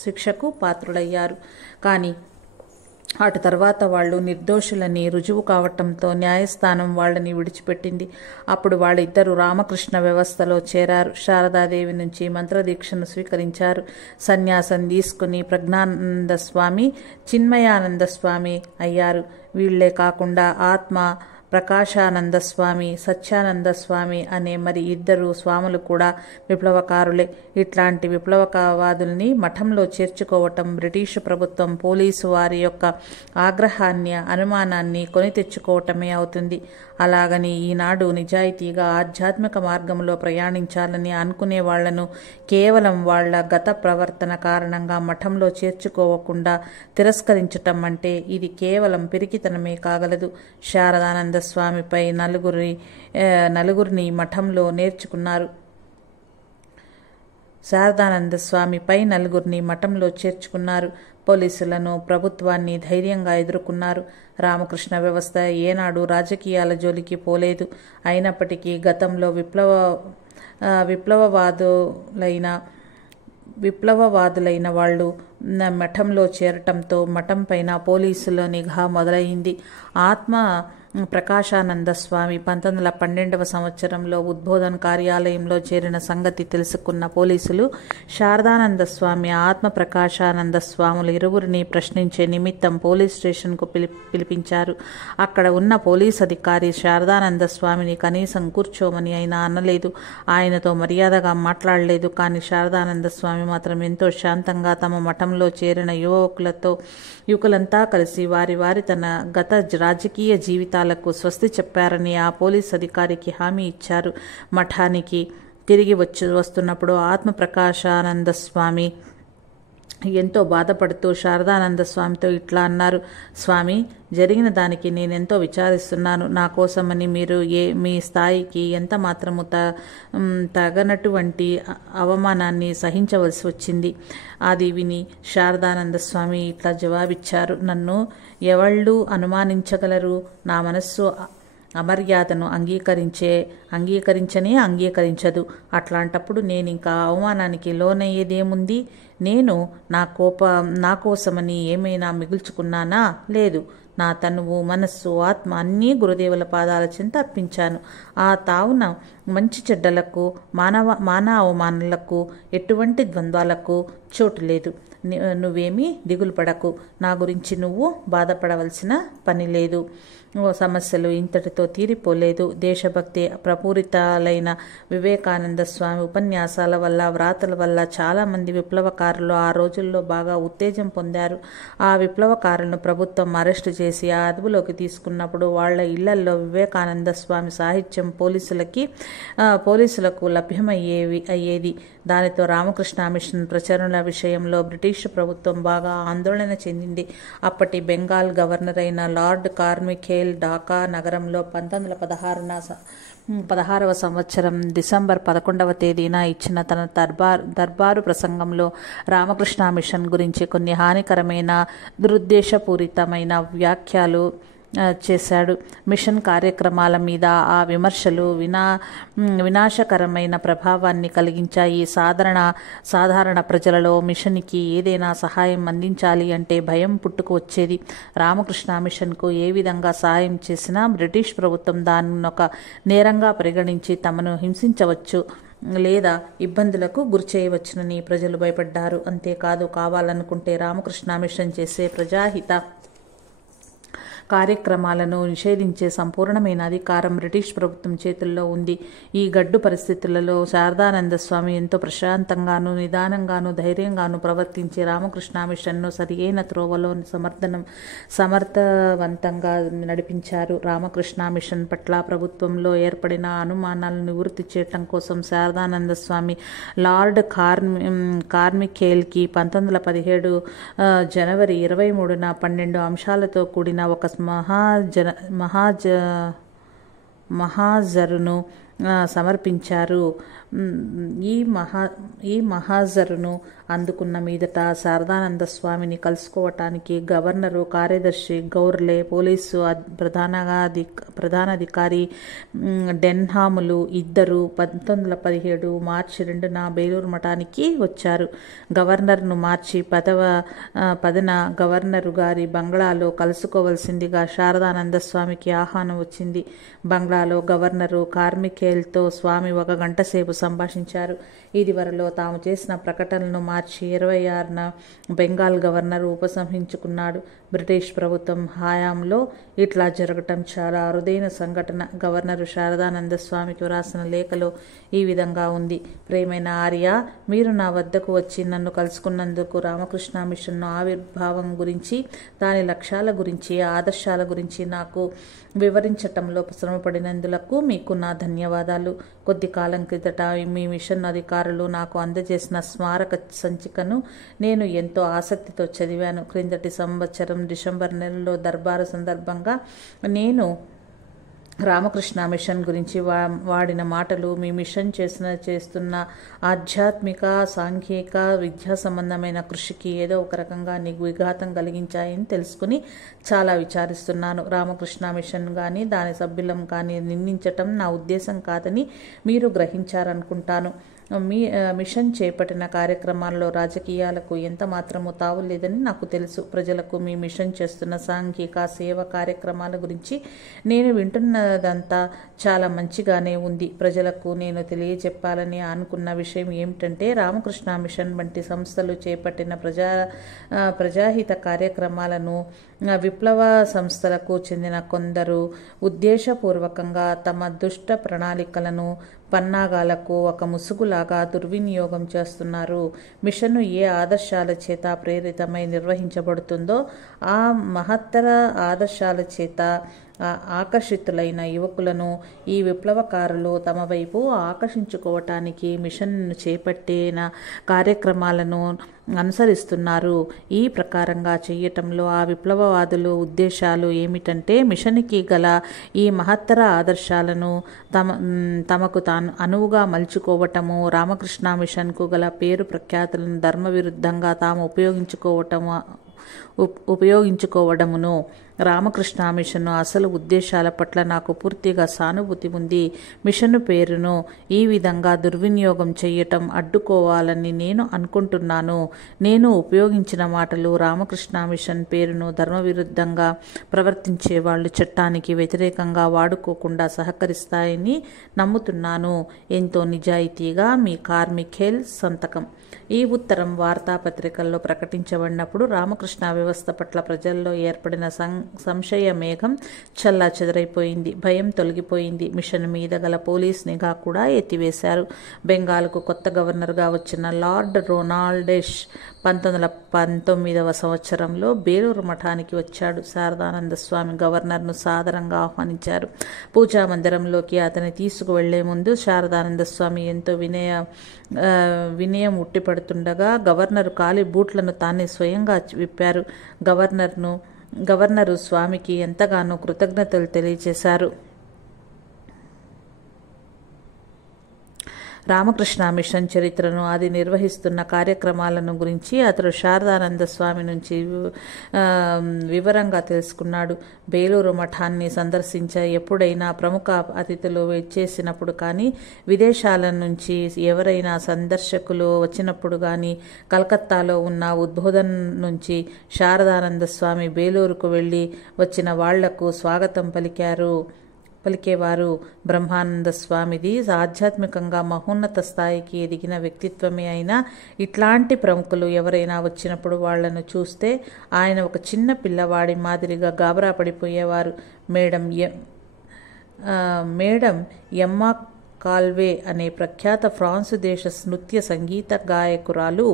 శిక్షకు పాత్రులయ్యారు. కానీ అటు తర్వాత వాళ్ళు నిర్దోషులని రుజువు కావటంతో న్యాయస్థానం వాళ్ళని విడిచిపెట్టింది. అప్పుడు వాళ్ళిద్దరూ రామకృష్ణ వ్యవస్థలో చేరారు. శారదాదేవి నుంచి మంత్రదీక్షను స్వీకరించారు. సన్యాసం తీసుకుని ప్రజ్ఞానంద స్వామి, చిన్మయానంద స్వామి అయ్యారు. వీళ్లే కాకుండా ఆత్మ ప్రకాశానంద స్వామి, సత్యానంద స్వామి అనే మరి 2 స్వాములు కూడా విప్లవకారులే. ఇట్లాంటి విప్లవకవాదుల్ని మఠంలో చేర్చుకోవటం బ్రిటిషు ప్రభుత్వం, పోలీసు వారి యొక్క ఆగ్రహాన్ని, అనుమానాన్ని కొని తెచ్చుకోవటమే అవుతుంది. అలాగని ఈనాడు నిజాయితీగా ఆధ్యాత్మిక మార్గంలో ప్రయాణించాలని అనుకునే వాళ్లను కేవలం వాళ్ల గత ప్రవర్తన కారణంగా మఠంలో చేర్చుకోకుండా తిరస్కరించటం అంటే ఇది కేవలం పిరికితనమే కాగలదు. శారదానంద స్వామిపై నలుగురిని మఠంలో నేర్చుకున్నారు. శారదానంద స్వామిపై నలుగురిని మఠంలో చేర్చుకున్నారు. పోలీసులను, ప్రభుత్వాన్ని ధైర్యంగా ఎదుర్కొన్నారు. రామకృష్ణ వ్యవస్థ ఏనాడు రాజకీయాల జోలికి పోలేదు. అయినప్పటికీ గతంలో విప్లవవాదులైన వాళ్ళు మఠంలో చేరటంతో మఠం పైన పోలీసుల నిఘా మొదలైంది. ఆత్మ ప్రకాశానంద స్వామి 1912 సంవత్సరంలో ఉద్బోధన కార్యాలయంలో చేరిన సంగతి తెలుసుకున్న పోలీసులు శారదానంద స్వామి, ఆత్మ ప్రకాశానంద స్వాములు ఇరువురిని ప్రశ్నించే నిమిత్తం పోలీస్ స్టేషన్కు పిలిపించారు. అక్కడ ఉన్న పోలీస్ అధికారి శారదానంద స్వామిని కనీసం కూర్చోమని అయినా అనలేదు. ఆయనతో మర్యాదగా మాట్లాడలేదు. కానీ శారదానంద స్వామి మాత్రం ఎంతో శాంతంగా తమ మఠంలో చేరిన యువకులంతా కలిసి వారి తన గత రాజకీయ జీవితాలకు స్వస్తి చెప్పారని ఆ పోలీస్ అధికారికి హామీ ఇచ్చారు. మఠానికి తిరిగి వస్తున్నప్పుడు ఆత్మ ప్రకాశానంద స్వామి ఎంతో బాధపడుతూ శారదానంద స్వామితో ఇట్లా అన్నారు: స్వామి, జరిగిన దానికి నేనెంతో విచారిస్తున్నాను. నా కోసమని మీరు మీ స్థాయికి ఎంత మాత్రము తగనటువంటి అవమానాన్ని సహించవలసి వచ్చింది. అది విని శారదానంద స్వామి ఇట్లా జవాబిచ్చారు: నన్ను ఎవళ్ళు అనుమానించగలరు? నా మనస్సు అమర్యాదను అంగీకరించదు. అట్లాంటప్పుడు నేను ఇంకా అవమానానికి లోనయ్యేదేముంది? నేను నా కోసమని ఏమైనా మిగుల్చుకున్నానా? లేదు. నా తనువు, మనస్సు, ఆత్మ అన్నీ గురుదేవుల పాదాల చెంత అర్పించాను. ఆ తావున మంచి చెడ్డలకు, మాన అవమానాలకు, ఎటువంటి ద్వంద్వాలకు చోటు లేదు. నువ్వేమీ దిగులు పడకు. నా గురించి నువ్వు బాధపడవలసిన పని లేదు. సమస్యలు ఇంతటితో తీరిపోలేదు. దేశభక్తి ప్రపూరితాలైన వివేకానంద స్వామి ఉపన్యాసాల వల్ల, వ్రాతల వల్ల చాలామంది విప్లవకారులు ఆ రోజుల్లో బాగా ఉత్తేజం పొందారు. ఆ విప్లవకారులను ప్రభుత్వం అరెస్టు చేసి ఆ అదుపులోకి తీసుకున్నప్పుడు వాళ్ళ ఇళ్లల్లో వివేకానంద స్వామి సాహిత్యం పోలీసులకు లభ్యమయ్యేది. దానితో రామకృష్ణ మిషన్ ప్రచురణల విషయంలో బ్రిటిష్ ప్రభుత్వం బాగా ఆందోళన చెందింది. అప్పటి బెంగాల్ గవర్నర్ అయిన లార్డ్ కార్మికేల్ ఢాకా నగరంలో 1916వ సంవత్సరం డిసెంబర్ 11వ తేదీన ఇచ్చిన తన దర్బారు ప్రసంగంలో రామకృష్ణ మిషన్ గురించి కొన్ని హానికరమైన, దురుద్దేశపూరితమైన వ్యాఖ్యలు చేశాడు. మిషన్ కార్యక్రమాల మీద ఆ విమర్శలు వినాశకరమైన ప్రభావాన్ని కలిగించాయి. సాధారణ ప్రజలలో మిషన్కి ఏదైనా సహాయం అందించాలి అంటే భయం పుట్టుకు వచ్చేది. రామకృష్ణ మిషన్కు ఏ విధంగా సహాయం చేసినా బ్రిటిష్ ప్రభుత్వం దానిని ఒక నేరంగా పరిగణించి తమను హింసించవచ్చు లేదా ఇబ్బందులకు గురిచేయవచ్చునని ప్రజలు భయపడ్డారు. అంతేకాదు, కావాలనుకుంటే రామకృష్ణ మిషన్ చేసే ప్రజాహిత కార్యక్రమాలను నిషేధించే సంపూర్ణమైన అధికారం బ్రిటిష్ ప్రభుత్వం చేతుల్లో ఉంది. ఈ గడ్డు పరిస్థితులలో శారదానంద స్వామి ఎంతో ప్రశాంతంగాను, నిదానంగాను, ధైర్యంగాను ప్రవర్తించి రామకృష్ణ మిషన్ను సరియైన త్రోవలో సమర్థవంతంగా నడిపించారు. రామకృష్ణ మిషన్ పట్ల ప్రభుత్వంలో ఏర్పడిన అనుమానాలను నివృత్తి చేయటం కోసం శారదానంద స్వామి లార్డ్ కార్మికేల్కి 1917 జనవరి 23న 12 అంశాలతో కూడిన ఒక మహాజరును సమర్పించారు. ఈ మహాజరును అందుకున్న మీదట శారదానంద స్వామిని కలుసుకోవటానికి గవర్నరు, కార్యదర్శి గౌర్లే, పోలీసు ప్రధానాధికారి డెన్హాములు ఇద్దరు 1917 మార్చి 2న బేలూరు మఠానికి వచ్చారు. గవర్నర్ను మార్చి 10న గవర్నరు గారి బంగ్లాలో కలుసుకోవలసిందిగా శారదానంద స్వామికి ఆహ్వానం వచ్చింది. బంగ్లాలో గవర్నరు కార్మికేల్తో స్వామి 1 గంట సేపు సంభాషించారు. ఇదివరలో తాము చేసిన ప్రకటనలను మార్చి 26న బెంగాల్ గవర్నర్ ఉపసంహరించుకున్నాడు. బ్రిటిష్ ప్రభుత్వం హయాంలో ఇట్లా జరగటం చాలా అరుదైన సంఘటన. గవర్నరు శారదానంద స్వామికి వ్రాసిన లేఖలో ఈ విధంగా ఉంది: ప్రియమైన ఆర్య, మీరు నా వద్దకు వచ్చి నన్ను కలుసుకున్నందుకు, రామకృష్ణ మిషన్ను ఆవిర్భావం గురించి, దాని లక్ష్యాల గురించి, ఆదర్శాల గురించి నాకు వివరించటంలో శ్రమపడినందులకు మీకు నా ధన్యవాదాలు. కొద్ది కాలం క్రిందట మీ మిషన్ అధికారులు నాకు అందజేసిన స్మారక సంచికను నేను ఎంతో ఆసక్తితో చదివాను. క్రిందటి సంవత్సరం డిసెంబర్ నెలలో దర్బారు సందర్భంగా నేను రామకృష్ణ మిషన్ గురించి వాడిన మాటలు మీ మిషన్ చేస్తున్న ఆధ్యాత్మిక, సాంఘిక, విద్యా సంబంధమైన కృషికి ఏదో ఒక రకంగా నీకు విఘాతం కలిగించాయని తెలుసుకుని చాలా విచారిస్తున్నాను. రామకృష్ణ మిషన్ కానీ దాని సభ్యులం కానీ నిందించటం నా ఉద్దేశం కాదని మీరు గ్రహించారనుకుంటాను. మిషన్ చేపట్టిన కార్యక్రమాల్లో రాజకీయాలకు ఎంత మాత్రమూ తావు లేదని నాకు తెలుసు. ప్రజలకు మీ మిషన్ చేస్తున్న సాంఘిక సేవ కార్యక్రమాల గురించి నేను వింటున్నదంతా చాలా మంచిగానే ఉంది. ప్రజలకు నేను తెలియజెప్పాలని అనుకున్న విషయం ఏమిటంటే, రామకృష్ణ మిషన్ వంటి సంస్థలు చేపట్టిన ప్రజాహిత కార్యక్రమాలను విప్లవ సంస్థలకు చెందిన కొందరు ఉద్దేశపూర్వకంగా తమ దుష్ట ప్రణాళికలను, పన్నాగాలకు ఒక ముసుగులాగా దుర్వినియోగం చేస్తున్నారు. మిషన్ను ఏ ఆదర్శాల చేత ప్రేరితమై నిర్వహించబడుతుందో ఆ మహత్తర ఆదర్శాల చేత ఆకర్షితులైన యువకులను ఈ విప్లవకారులు తమ వైపు ఆకర్షించుకోవటానికి మిషన్ను చేపట్టిన కార్యక్రమాలను అనుసరిస్తున్నారు. ఈ ప్రకారంగా చేయటంలో ఆ విప్లవవాదులు ఉద్దేశాలు ఏమిటంటే, మిషన్కి గల ఈ మహత్తర ఆదర్శాలను తమకు తాను అనువుగా మలుచుకోవటము, రామకృష్ణ మిషన్కు గల పేరు ప్రఖ్యాతులను ధర్మవిరుద్ధంగా తాము ఉపయోగించుకోవడమును. రామకృష్ణ మిషన్ అసలు ఉద్దేశాల పట్ల నాకు పూర్తిగా సానుభూతి ఉంది. మిషన్ పేరును ఈ విధంగా దుర్వినియోగం చేయటం అడ్డుకోవాలని నేను అనుకుంటున్నాను. నేను ఉపయోగించిన మాటలు రామకృష్ణ మిషన్ పేరును ధర్మవిరుద్ధంగా ప్రవర్తించే వాళ్ళు చట్టానికి వ్యతిరేకంగా వాడుకోకుండా సహకరిస్తాయని నమ్ముతున్నాను. ఎంతో నిజాయితీగా మీ కార్మిఖేల్ సంతకం. ఈ ఉత్తరం వార్తాపత్రికల్లో ప్రకటించబడినప్పుడు రామకృష్ణ వ్యవస్థ పట్ల ప్రజల్లో ఏర్పడిన సంశయ మేఘం చల్లా చెదరైపోయింది. భయం తొలగిపోయింది. మిషన్ మీద గల పోలీస్ నిఘా కూడా ఎత్తివేశారు. బెంగాల్కు కొత్త గవర్నర్గా వచ్చిన లార్డ్ రొనాల్డెష్ 1919వ సంవత్సరంలో బేలూరు మఠానికి వచ్చాడు. శారదానంద స్వామి గవర్నర్ను సాదరంగా ఆహ్వానించారు. పూజా మందిరంలోకి అతని తీసుకువెళ్లే ముందు శారదానంద స్వామి ఎంతో వినయం ఉట్టిపడుతుండగా గవర్నరు కాలి బూట్లను తానే స్వయంగా విప్పారు. గవర్నరు స్వామికి ఎంతగానో కృతజ్ఞతలు తెలియజేశారు. రామకృష్ణ మిషన్ చరిత్రను, అది నిర్వహిస్తున్న కార్యక్రమాలను గురించి అతడు శారదానంద స్వామి నుంచి వివరంగా తెలుసుకున్నాడు. బేలూరు మఠాన్ని సందర్శించే ఎప్పుడైనా ప్రముఖ అతిథులు వచ్చేసినప్పుడు కానీ, విదేశాల నుంచి ఎవరైనా సందర్శకులు వచ్చినప్పుడు కానీ, కలకత్తాలో ఉన్న ఉద్బోధన నుంచి శారదానంద స్వామి బేలూరుకు వెళ్ళి వచ్చిన వాళ్లకు స్వాగతం పలికేవారు. బ్రహ్మానంద స్వామిది ఆధ్యాత్మికంగా మహోన్నత స్థాయికి ఎదిగిన వ్యక్తిత్వమే అయినా, ఇట్లాంటి ప్రముఖులు ఎవరైనా వచ్చినప్పుడు వాళ్లను చూస్తే ఆయన ఒక చిన్న పిల్లవాడి మాదిరిగా గాబరా పడిపోయేవారు. మేడం ఎమ్మా కాల్వే అనే ప్రఖ్యాత ఫ్రాన్సు దేశ నృత్య సంగీత గాయకురాలు,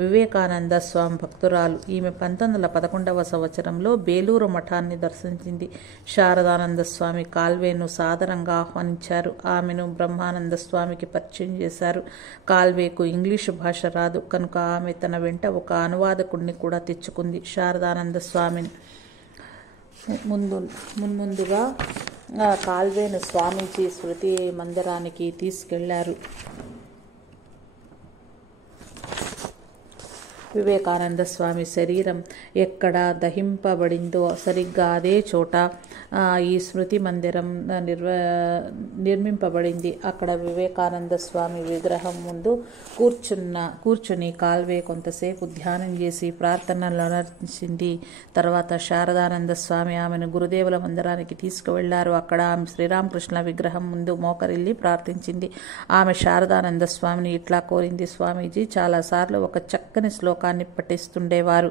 వివేకానంద స్వామి భక్తురాలు. ఈమె 1911వ సంవత్సరంలో బేలూరు మఠాన్ని దర్శించింది. శారదానంద స్వామి కాల్వేను సాదరంగా ఆహ్వానించారు. ఆమెను బ్రహ్మానంద స్వామికి పరిచయం చేశారు. కాల్వేకు ఇంగ్లీషు భాష రాదు కనుక ఆమె తన వెంట ఒక అనువాదకుడిని కూడా తెచ్చుకుంది. శారదానంద స్వామిని ముందుగా కాల్వేను స్వామీజీ స్మృతి మందిరానికి తీసుకెళ్లారు. వివేకానంద స్వామి శరీరం ఎక్కడ దహింపబడిందో సరిగ్గా అదే చోట ఈ స్మృతి మందిరం నిర్మింపబడింది. అక్కడ వివేకానంద స్వామి విగ్రహం ముందు కూర్చుని కాల్వే కొంతసేపు ధ్యానం చేసి ప్రార్థనలు నర్చింది. తర్వాత శారదానంద స్వామి ఆమెను గురుదేవుల మందిరానికి తీసుకువెళ్లారు. అక్కడ ఆమె శ్రీరామకృష్ణ విగ్రహం ముందు మోకరిల్లి ప్రార్థించింది. ఆమె శారదానంద స్వామిని ఇట్లా కోరింది: స్వామీజీ, చాలాసార్లు ఒక చక్కని శ్లోకాన్ని పఠిస్తుండేవారు.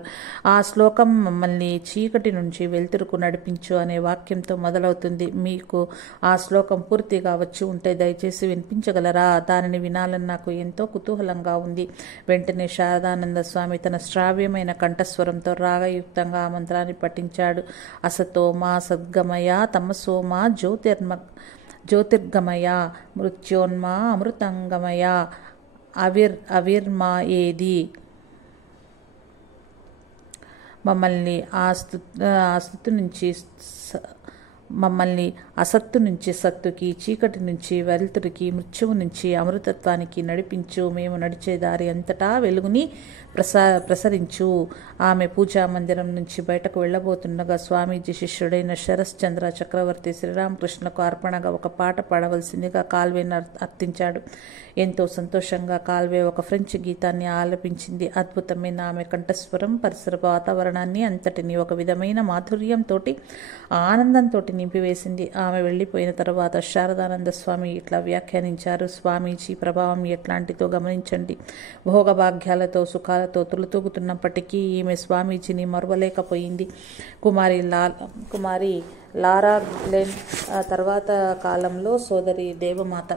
ఆ శ్లోకం మమ్మల్ని చీకటి నుంచి వెలుతురుకు నడిపించు అనే వాక్యంతో మొదలవుతుంది. మీకు ఆ శ్లోకం పూర్తిగా వచ్చి ఉంటే దయచేసి వినిపించగలరా? దానిని వినాలని నాకు ఎంతో కుతూహలంగా ఉంది. వెంటనే శారదానంద స్వామి తన శ్రావ్యమైన కంఠస్వరంతో రాగయుక్తంగా ఆ మంత్రాన్ని పఠించాడు. అసతోమా సద్గమయ తమసోమా జ్యోతిర్గమయ మృత్యోన్మా అమృతంగమయ అవిర్మా ఏది. మమ్మల్ని ఆ స్థితి నుంచి మమ్మల్ని అసత్తు నుంచి సత్తుకి, చీకటి నుంచి వెలుతురికి, మృత్యువు నుంచి అమృతత్వానికి నడిపించు. మేము నడిచే దారి అంతటా వెలుగుని ప్రసరించు. ఆమె పూజా మందిరం నుంచి బయటకు వెళ్ళబోతుండగా స్వామీజీ శిష్యుడైన శరశ్చంద్ర చక్రవర్తి శ్రీరామకృష్ణకు అర్పణగా ఒక పాట పాడవలసిందిగా కాల్వేను అర్థించాడు. ఎంతో సంతోషంగా కాల్వే ఒక ఫ్రెంచ్ గీతాన్ని ఆలపించింది. అద్భుతమైన ఆమె కంఠస్వరం పరిసర వాతావరణాన్ని అంతటిని ఒక విధమైన మాధుర్యంతో, ఆనందంతో నింపివేసింది. ఆమె వెళ్ళిపోయిన తర్వాత శారదానంద స్వామి ఇట్లా వ్యాఖ్యానించారు. స్వామీజీ ప్రభావం ఎట్లాంటిదో గమనించండి. భోగభాగ్యాలతో సుఖాలతో తులుతూగుతున్నప్పటికీ ఈమె స్వామీజీని మరువలేకపోయింది. కుమారి లారా గ్లెన్ తర్వాత కాలంలో సోదరి దేవమాత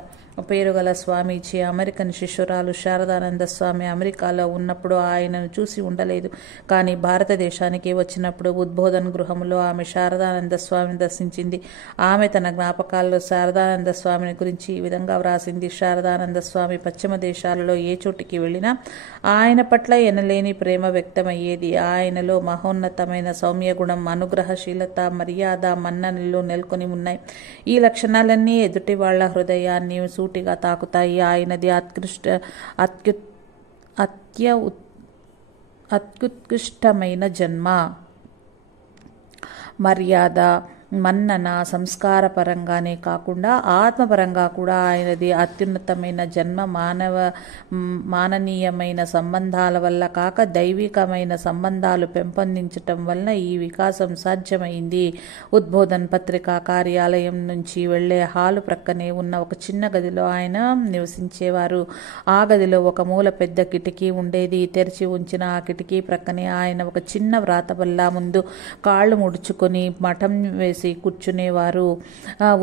పేరుగల స్వామీజీ అమెరికన్ శిష్యురాలు శారదానంద స్వామి అమెరికాలో ఉన్నప్పుడు ఆయనను చూసి ఉండలేదు. కానీ భారతదేశానికి వచ్చినప్పుడు ఉద్బోధన గృహంలో ఆమె శారదానంద స్వామిని దర్శించింది. ఆమె తన జ్ఞాపకాల్లో శారదానంద స్వామిని గురించి ఈ విధంగా వ్రాసింది. శారదానంద స్వామి పశ్చిమ దేశాలలో ఏ చోటికి వెళ్ళినా ఆయన పట్ల ఎనలేని ప్రేమ వ్యక్తమయ్యేది. ఆయనలో మహోన్నతమైన సౌమ్యగుణం, అనుగ్రహశీలత, మర్యాద, మన్ననలు నెలకొని ఉన్నాయి. ఈ లక్షణాలన్నీ ఎదుటి వాళ్ల హృదయాన్ని సూటిగా తాకుతాయి. ఆయనది అత్యుత్కృష్టమైన జన్మ, మర్యాద, మన్నన సంస్కారపరంగానే కాకుండా ఆత్మపరంగా కూడా ఆయనది అత్యున్నతమైన జన్మ. మాననీయమైన సంబంధాల వల్ల కాక దైవికమైన సంబంధాలు పెంపొందించటం వలన ఈ వికాసం సాధ్యమైంది. ఉద్బోధన్ పత్రికా కార్యాలయం నుంచి వెళ్లే హాలు ప్రక్కనే ఉన్న ఒక చిన్న గదిలో ఆయన నివసించేవారు. ఆ గదిలో ఒక మూల పెద్ద కిటికీ ఉండేది. తెరిచి ఉంచిన ఆ కిటికీ ప్రక్కనే ఆయన ఒక చిన్న వ్రాతబల్ల ముందు కాళ్ళు ముడుచుకొని మఠం వేసి కూర్చునేవారు.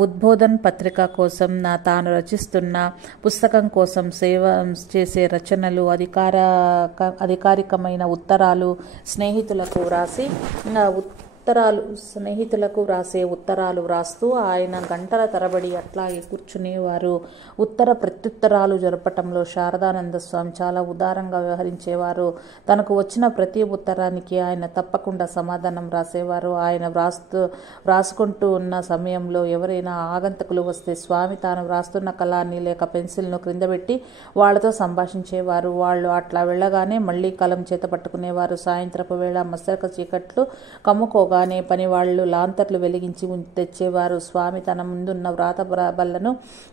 ఉద్బోధన్ పత్రిక కోసం తాను రచిస్తున్న పుస్తకం కోసం సేవ చేసే రచనలు, అధికారికమైన ఉత్తరాలు, స్నేహితులకు వ్రాసే ఉత్తరాలు వ్రాస్తూ ఆయన గంటల తరబడి అట్లాగే కూర్చునేవారు. ఉత్తర ప్రత్యుత్తరాలు జరపటంలో శారదానంద స్వామి చాలా ఉదారంగా వ్యవహరించేవారు. తనకు వచ్చిన ప్రతి ఉత్తరానికి ఆయన తప్పకుండా సమాధానం రాసేవారు. ఆయన వ్రాసుకుంటూ ఉన్న సమయంలో ఎవరైనా ఆగంతకులు వస్తే స్వామి తాను వ్రాస్తున్న కలాన్ని లేక పెన్సిల్ను క్రిందబెట్టి వాళ్లతో సంభాషించేవారు. వాళ్ళు అట్లా వెళ్ళగానే మళ్లీ కలం చేత పట్టుకునేవారు. సాయంత్రపు వేళ మసక చీకట్లు కమ్ముకోగానే పని వాళ్ళు లాంతర్లు వెలిగించి తెచ్చేవారు. స్వామి తన ముందున్న వ్రాత బల్లను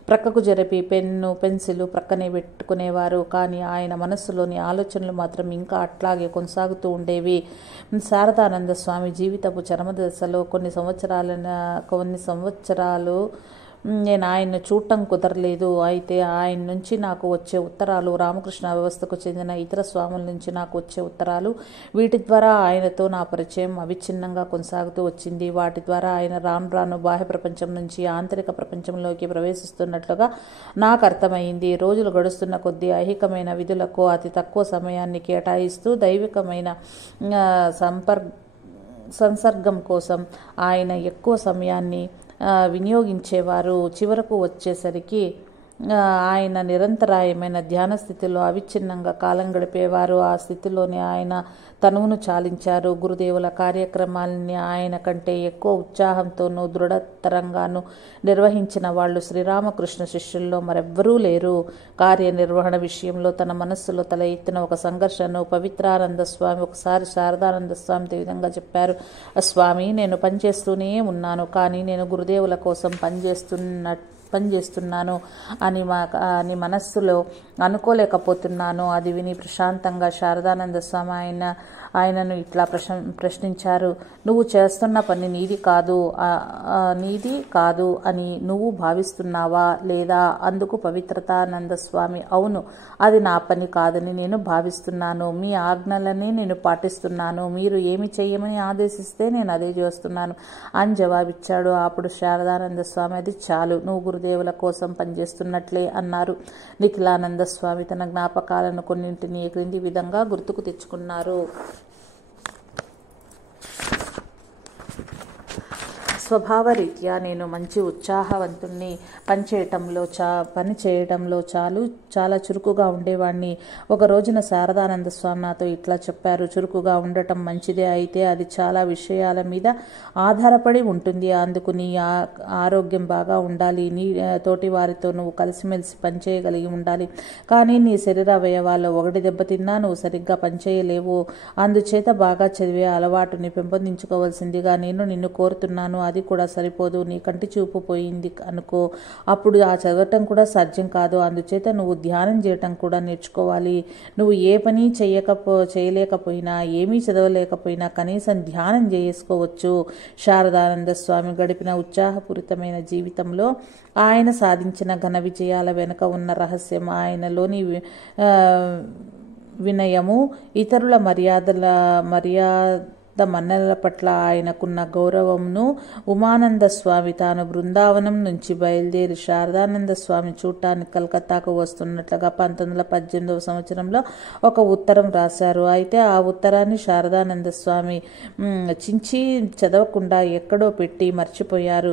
ప్రక్కకు జరిపి పెన్ను, పెన్సిల్ ప్రక్కనే పెట్టుకునేవారు. కానీ ఆయన మనస్సులోని ఆలోచనలు మాత్రం ఇంకా అట్లాగే కొనసాగుతూ ఉండేవి. శారదానంద స్వామి జీవితపు చరమదశలో కొన్ని సంవత్సరాలు నేను ఆయన్ను చూడటం కుదరలేదు. అయితే ఆయన నుంచి నాకు వచ్చే ఉత్తరాలు, రామకృష్ణ వ్యవస్థకు చెందిన ఇతర స్వాముల నుంచి నాకు వచ్చే ఉత్తరాలు, వీటి ద్వారా ఆయనతో నా పరిచయం అవిచ్ఛిన్నంగా కొనసాగుతూ వచ్చింది. వాటి ద్వారా ఆయన రాను బాహ్య ప్రపంచం నుంచి ఆంతరిక ప్రపంచంలోకి ప్రవేశిస్తున్నట్లుగా నాకు అర్థమైంది. రోజులు గడుస్తున్న కొద్దీ ఐహికమైన విధులకు అతి తక్కువ సమయాన్ని కేటాయిస్తూ దైవికమైన సంసర్గం కోసం ఆయన ఎక్కువ సమయాన్ని వినియోగించేవారు. చివరకు వచ్చేసరికి ఆయన నిరంతరాయమైన ధ్యాన స్థితిలో అవిచ్ఛిన్నంగా కాలం గడిపేవారు. ఆ స్థితిలోనే ఆయన తనువును చాలించారు. గురుదేవుల కార్యక్రమాలని ఆయన కంటే ఎక్కువ ఉత్సాహంతోనూ దృఢతరంగానూ నిర్వహించిన వాళ్ళు శ్రీరామకృష్ణ శిష్యుల్లో మరెవ్వరూ లేరు. కార్యనిర్వహణ విషయంలో తన మనస్సులో తల ఎత్తిన ఒక సంఘర్షణను పవిత్రానంద స్వామి ఒకసారి శారదానంద స్వామితో విధంగా చెప్పారు. స్వామి, నేను పనిచేస్తూనే ఉన్నాను, కానీ నేను గురుదేవుల కోసం పనిచేస్తున్నాను అని మనస్సులో అనుకోలేకపోతున్నాను. అది విని ప్రశాంతంగా శారదానంద స్వామి ఆయనను ఇట్లా ప్రశ్నించారు. నువ్వు చేస్తున్న పని నీది కాదు అని నువ్వు భావిస్తున్నావా? లేదా? అందుకు పవిత్రతానంద స్వామి, అవును, అది నా పని కాదని నేను భావిస్తున్నాను. మీ ఆజ్ఞలనే నేను పాటిస్తున్నాను. మీరు ఏమి చెయ్యమని ఆదేశిస్తే నేను అదే చేస్తున్నాను అని జవాబిచ్చాడు. అప్పుడు శారదానంద స్వామి, అది చాలు, నువ్వు గురుదేవుల కోసం పనిచేస్తున్నట్లే అన్నారు. నిఖిలానంద స్వామి తన జ్ఞాపకాలను కొన్నింటిని క్రింది విధంగా గుర్తుకు తెచ్చుకున్నారు. స్వభావరీత్యా నేను మంచి ఉత్సాహవంతుణ్ణి, పని చేయటంలో చాలా చురుకుగా ఉండేవాణ్ణి. ఒక రోజున శారదానంద స్వామి నాతో ఇట్లా చెప్పారు: చురుకుగా ఉండటం మంచిదే, అయితే అది చాలా విషయాల మీద ఆధారపడి ఉంటుంది. అందుకు నీ ఆరోగ్యం బాగా ఉండాలి, నీ తోటి వారితో నువ్వు కలిసిమెలిసి పనిచేయగలిగి ఉండాలి. కానీ నీ శరీర అవయవాల్లో ఒకటి దెబ్బతిన్నా నువ్వు సరిగ్గా పనిచేయలేవు. అందుచేత బాగా చదివే అలవాటుని పెంపొందించుకోవాల్సిందిగా నేను నిన్ను కోరుతున్నాను. అది కూడా సరిపోదు, నీ కంటి చూపు పోయింది అనుకో, అప్పుడు ఆ చదవటం కూడా సాధ్యం కాదు. అందుచేత నువ్వు ధ్యానం చేయటం కూడా నేర్చుకోవాలి. నువ్వు ఏ పని చేయలేకపోయినా, ఏమీ చదవలేకపోయినా కనీసం ధ్యానం చేసుకోవచ్చు. శారదానంద స్వామి గడిపిన ఉత్సాహపూరితమైన జీవితంలో ఆయన సాధించిన ఘన విజయాల వెనుక ఉన్న రహస్యం ఆయనలోని వినయము, ఇతరుల మన్ననల పట్ల ఆయనకున్న గౌరవంను. ఉమానంద స్వామి తాను బృందావనం నుంచి బయలుదేరి శారదానంద స్వామి చూడటానికి కలకత్తాకు వస్తున్నట్లుగా 1918వ సంవత్సరంలో ఒక ఉత్తరం రాశారు. అయితే ఆ ఉత్తరాన్ని శారదానంద స్వామి చించి చదవకుండా ఎక్కడో పెట్టి మర్చిపోయారు.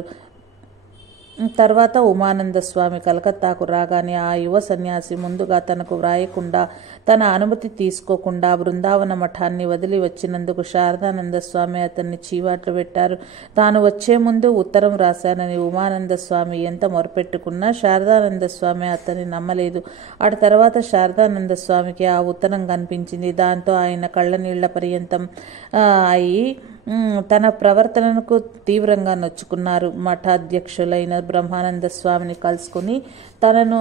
తర్వాత ఉమానంద స్వామి కలకత్తాకు రాగానే ఆ యువ సన్యాసి ముందుగా తనకు వ్రాయకుండా, తన అనుమతి తీసుకోకుండా బృందావన మఠాన్ని వదిలి వచ్చినందుకు శారదానంద స్వామి అతన్ని చీవాట్లు పెట్టారు. తాను వచ్చే ముందు ఉత్తరం రాశానని ఉమానంద స్వామి ఎంత మొరపెట్టుకున్నా శారదానంద స్వామి అతన్ని నమ్మలేదు. ఆ తర్వాత శారదానంద స్వామికి ఆ ఉత్తరం కనిపించింది. దాంతో ఆయన కళ్ళనీళ్ల పర్యంతం అయి తన ప్రవర్తనకు తీవ్రంగా నొచ్చుకున్నారు. మఠాధ్యక్షులైన బ్రహ్మానంద స్వామిని కలుసుకుని తనను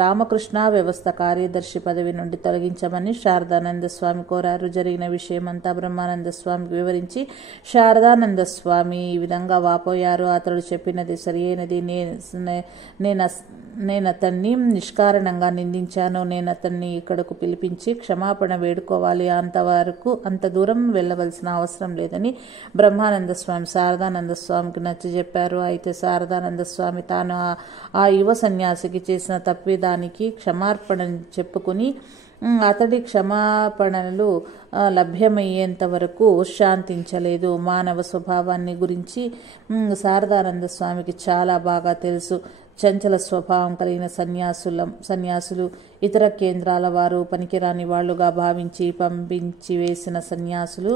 రామకృష్ణ వ్యవస్థ కార్యదర్శి పదవి నుండి తొలగించమని శారదానంద స్వామి కోరారు. జరిగిన విషయమంతా బ్రహ్మానంద స్వామికి వివరించి శారదానంద స్వామి ఈ విధంగా వాపోయారు: అతడు చెప్పినది సరి అయినది. నేను అతన్ని నిష్కారణంగా నిందించాను. నేను అతన్ని ఇక్కడకు పిలిపించి క్షమాపణ వేడుకోవాలి. అంత దూరం వెళ్ళవలసిన అవసరం లేదని బ్రహ్మానంద స్వామి శారదానంద స్వామికి నచ్చజెప్పారు. అయితే శారదానంద స్వామి తాను ఆ యువ సన్యాసికి చేసిన తప్పిదానికి క్షమార్పణ చెప్పుకుని అతడి క్షమాపణలు లభ్యమయ్యేంత వరకు శాంతించలేదు. మానవ స్వభావాన్ని గురించి శారదానంద స్వామికి చాలా బాగా తెలుసు. చంచల స్వభావం కలిగిన సన్యాసులు ఇతర కేంద్రాల వారు పనికిరాని వాళ్లుగా భావించి పంపించి వేసిన సన్యాసులు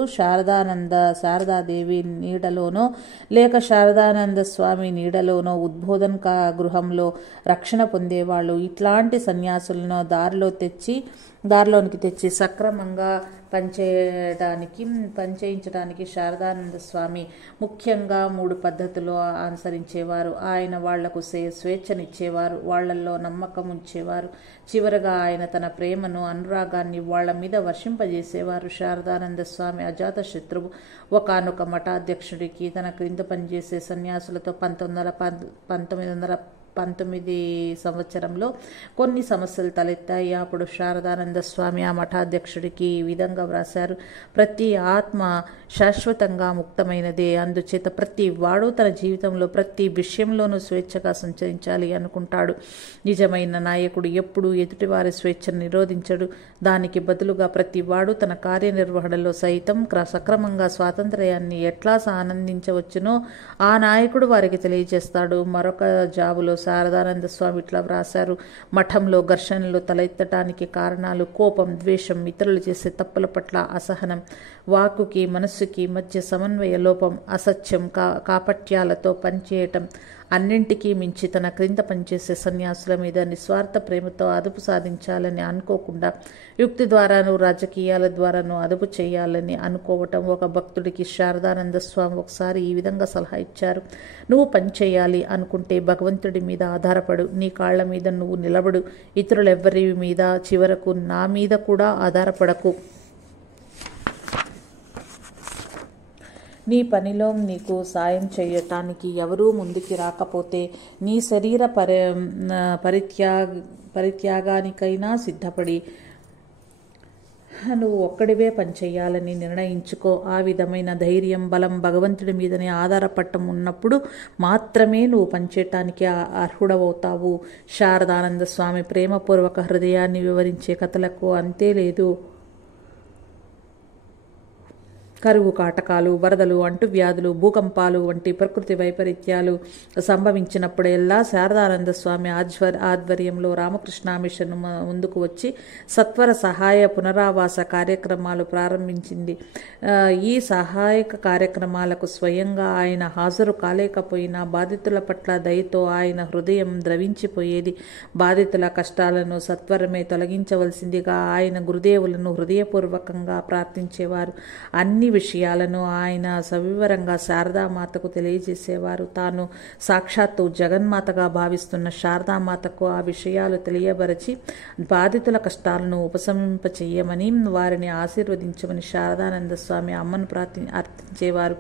శారదాదేవి నీడలోనో లేక శారదానంద స్వామి నీడలోనో ఉద్బోధన గృహంలో రక్షణ పొందేవాళ్ళు. ఇట్లాంటి సన్యాసులను దారిలోనికి తెచ్చి సక్రమంగా పనిచేయించడానికి శారదానంద స్వామి ముఖ్యంగా 3 పద్ధతులు అనుసరించేవారు. ఆయన వాళ్లకు స్వేచ్ఛనిచ్చేవారు, వాళ్లలో నమ్మకం ఉంచేవారు. చివరగా ఆయన తన ప్రేమను, అనురాగాన్ని వాళ్ల మీద వర్షింపజేసేవారు. శారదానంద స్వామి అజాత శత్రువు. ఒకానొక మఠాధ్యక్షుడికి తన క్రింద పనిచేసే సన్యాసులతో 1919 సంవత్సరంలో కొన్ని సమస్యలు తలెత్తాయి. అప్పుడు శారదానంద స్వామి ఆ మఠాధ్యక్షుడికి ఈ విధంగా వ్రాశారు: ప్రతి ఆత్మ శాశ్వతంగా ముక్తమైనదే. అందుచేత ప్రతి వాడు తన జీవితంలో ప్రతి విషయంలోనూ స్వేచ్ఛగా సంచరించాలి అనుకుంటాడు. నిజమైన నాయకుడు ఎప్పుడూ ఎదుటివారి స్వేచ్ఛను నిరోధించడు. దానికి బదులుగా ప్రతి వాడు తన కార్యనిర్వహణలో సైతం సక్రమంగా స్వాతంత్ర్యాన్ని ఎట్లా ఆనందించవచ్చునో ఆ నాయకుడు వారికి తెలియజేస్తాడు. మరొక జాబులో శారదానంద స్వామి ఇట్లా వ్రాశారు: మఠంలో ఘర్షణలు తలెత్తటానికి కారణాలు కోపం, ద్వేషం, ఇతరులు చేసే తప్పుల పట్ల అసహనం, వాక్కుకి మనస్సుకి మధ్య సమన్వయ లోపం, అసత్యం, కాపట్యాలతో పనిచేయటం. అన్నింటికీ మించి తన క్రింద పనిచేసే సన్యాసుల మీద నిస్వార్థ ప్రేమతో అదుపు సాధించాలని అనుకోకుండా యుక్తి ద్వారాను రాజకీయాల ద్వారాను అదుపు చేయాలని అనుకోవటం. ఒక భక్తుడికి శారదానంద స్వామి ఒకసారి ఈ విధంగా సలహా ఇచ్చారు: నువ్వు పని చేయాలి అనుకుంటే భగవంతుడి మీద ఆధారపడు, నీ కాళ్ల మీద నువ్వు నిలబడు, ఇతరులెవ్వరి మీద, చివరకు నా మీద కూడా ఆధారపడకు. నీ పనిలో నీకు సాయం చేయటానికి ఎవరూ ముందుకి రాకపోతే నీ శరీర పరిత్యాగానికైనా సిద్ధపడి నువ్వు ఒక్కడివే పనిచేయాలని నిర్ణయించుకో. ఆ విధమైన ధైర్యం, బలం భగవంతుడి మీదనే ఆధారపడటం ఉన్నప్పుడు మాత్రమే నువ్వు పనిచేయటానికి అర్హుడవుతావు. శారదానంద స్వామి ప్రేమపూర్వక హృదయాన్ని వివరించే కథలకు అంతే లేదు. కరువు కాటకాలు, వరదలు, అంటువ్యాధులు, భూకంపాలు వంటి ప్రకృతి వైపరీత్యాలు సంభవించినప్పుడెల్లా శారదానంద స్వామి ఆధ్వర్యంలో రామకృష్ణ మిషన్ ముందుకు వచ్చి సత్వర సహాయ పునరావాస కార్యక్రమాలు ప్రారంభించింది. ఈ సహాయక కార్యక్రమాలకు స్వయంగా ఆయన హాజరు కాలేకపోయినా బాధితుల పట్ల దయతో ఆయన హృదయం ద్రవించిపోయేది. బాధితుల కష్టాలను సత్వరమే తొలగించవలసిందిగా ఆయన గురుదేవులను హృదయపూర్వకంగా ప్రార్థించేవారు. అన్ని విషయాలను ఆయన సవివరంగా శారదామాతకు తెలియజేసేవారు. తాను సాక్షాత్తు జగన్మాతగా భావిస్తున్న శారదామాతకు ఆ విషయాలు తెలియబరచి బాధితుల కష్టాలను ఉపశమింపచేయమని, వారిని ఆశీర్వదించమని శారదానంద స్వామి అమ్మను అర్థించేవారు.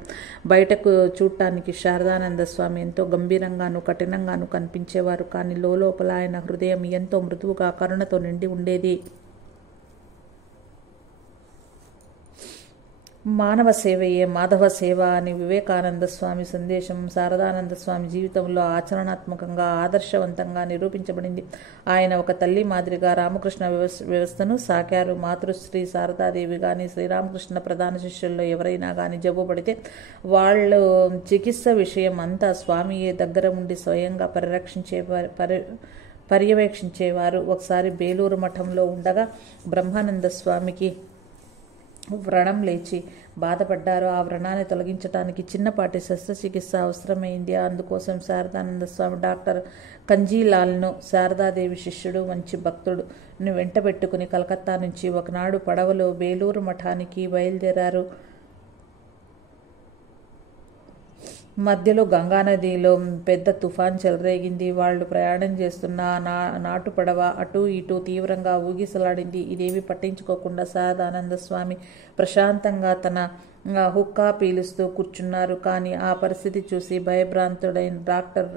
బయటకు చూడటానికి శారదానంద స్వామి ఎంతో గంభీరంగాను కఠినంగాను కనిపించేవారు. కానీ లోపల ఆయన హృదయం ఎంతో మృదువుగా కరుణతో నిండి ఉండేది. మానవ సేవయే మాధవ సేవ అని వివేకానంద స్వామి సందేశం శారదానంద స్వామి జీవితంలో ఆచరణాత్మకంగా ఆదర్శవంతంగా నిరూపించబడింది. ఆయన ఒక తల్లి మాదిరిగా రామకృష్ణ వ్యవస్థను సాకారు. మాతృశ్రీ శారదాదేవి కానీ శ్రీరామకృష్ణ ప్రధాన శిష్యుల్లో ఎవరైనా కానీ జబ్బు పడితే వాళ్ళు చికిత్స విషయం అంతా స్వామియే దగ్గర ఉండి స్వయంగా పర్యవేక్షించేవారు. ఒకసారి బేలూరు మఠంలో ఉండగా బ్రహ్మానంద స్వామికి వ్రణం లేచి బాధపడ్డారు. ఆ వ్రణాన్ని తొలగించడానికి చిన్నపాటి శస్త్రచికిత్స అవసరమైంది. అందుకోసం శారదానంద స్వామి డాక్టర్ కంజీలాల్ను, శారదాదేవి శిష్యుడు, మంచి భక్తుడు వెంటబెట్టుకుని కలకత్తా నుంచి ఒకనాడు పడవలో బేలూరు మఠానికి బయలుదేరారు. మధ్యలో గంగానదిలో పెద్ద తుఫాన్ చెలరేగింది. వాళ్ళు ప్రయాణం చేస్తున్న నాటు పడవ అటూ ఇటూ తీవ్రంగా ఊగిసలాడింది. ఇదేవి పట్టించుకోకుండా శారదానంద స్వామి ప్రశాంతంగా తన హుక్కా పీలుస్తూ కూర్చున్నారు. కానీ ఆ పరిస్థితి చూసి భయభ్రాంతుడైన డాక్టర్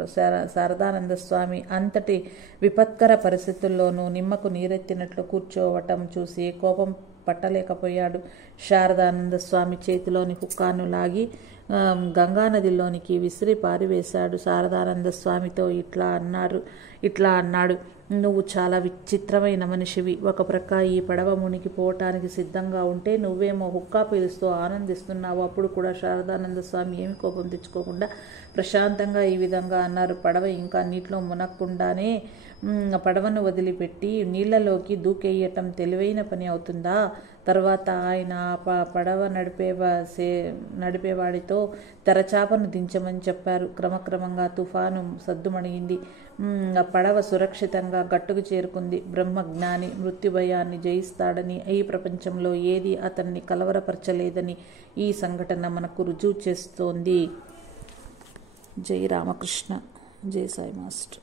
శారదానంద స్వామి అంతటి విపత్కర పరిస్థితుల్లోనూ నిమ్మకు నీరెత్తినట్లు కూర్చోవటం చూసి కోపం పట్టలేకపోయాడు. శారదానంద స్వామి చేతిలోని హుక్కాను లాగి గంగానదిలోనికి విసిరి పారివేశాడు. శారదానంద స్వామితో ఇట్లా అన్నాడు, నువ్వు చాలా విచిత్రమైన మనిషివి. ఒక ప్రక్క ఈ పడవ మునిగిపోవటానికి సిద్ధంగా ఉంటే నువ్వేమో హుక్కా పీలుస్తూ ఆనందిస్తున్నావు. అప్పుడు కూడా శారదానంద స్వామి ఏమి కోపం తెచ్చుకోకుండా ప్రశాంతంగా ఈ విధంగా అన్నారు. పడవ ఇంకా నీటిలో మునక్కుండానే పడవను వదిలిపెట్టి నీళ్లలోకి దూకేయటం తెలివైన పని అవుతుందా? తర్వాత ఆయన పడవ నడిపేవాడితో తెరచాపను దించమని చెప్పారు. క్రమక్రమంగా తుఫాను సద్దుమణిగింది. పడవ సురక్షితంగా గట్టుకు చేరుకుంది. బ్రహ్మజ్ఞాని మృత్యుభయాన్ని జయిస్తాడని, ఈ ప్రపంచంలో ఏది అతన్ని కలవరపరచలేదని ఈ సంఘటన మనకు రుజువు చేస్తోంది. జై రామకృష్ణ. జై సాయి మాస్టర్.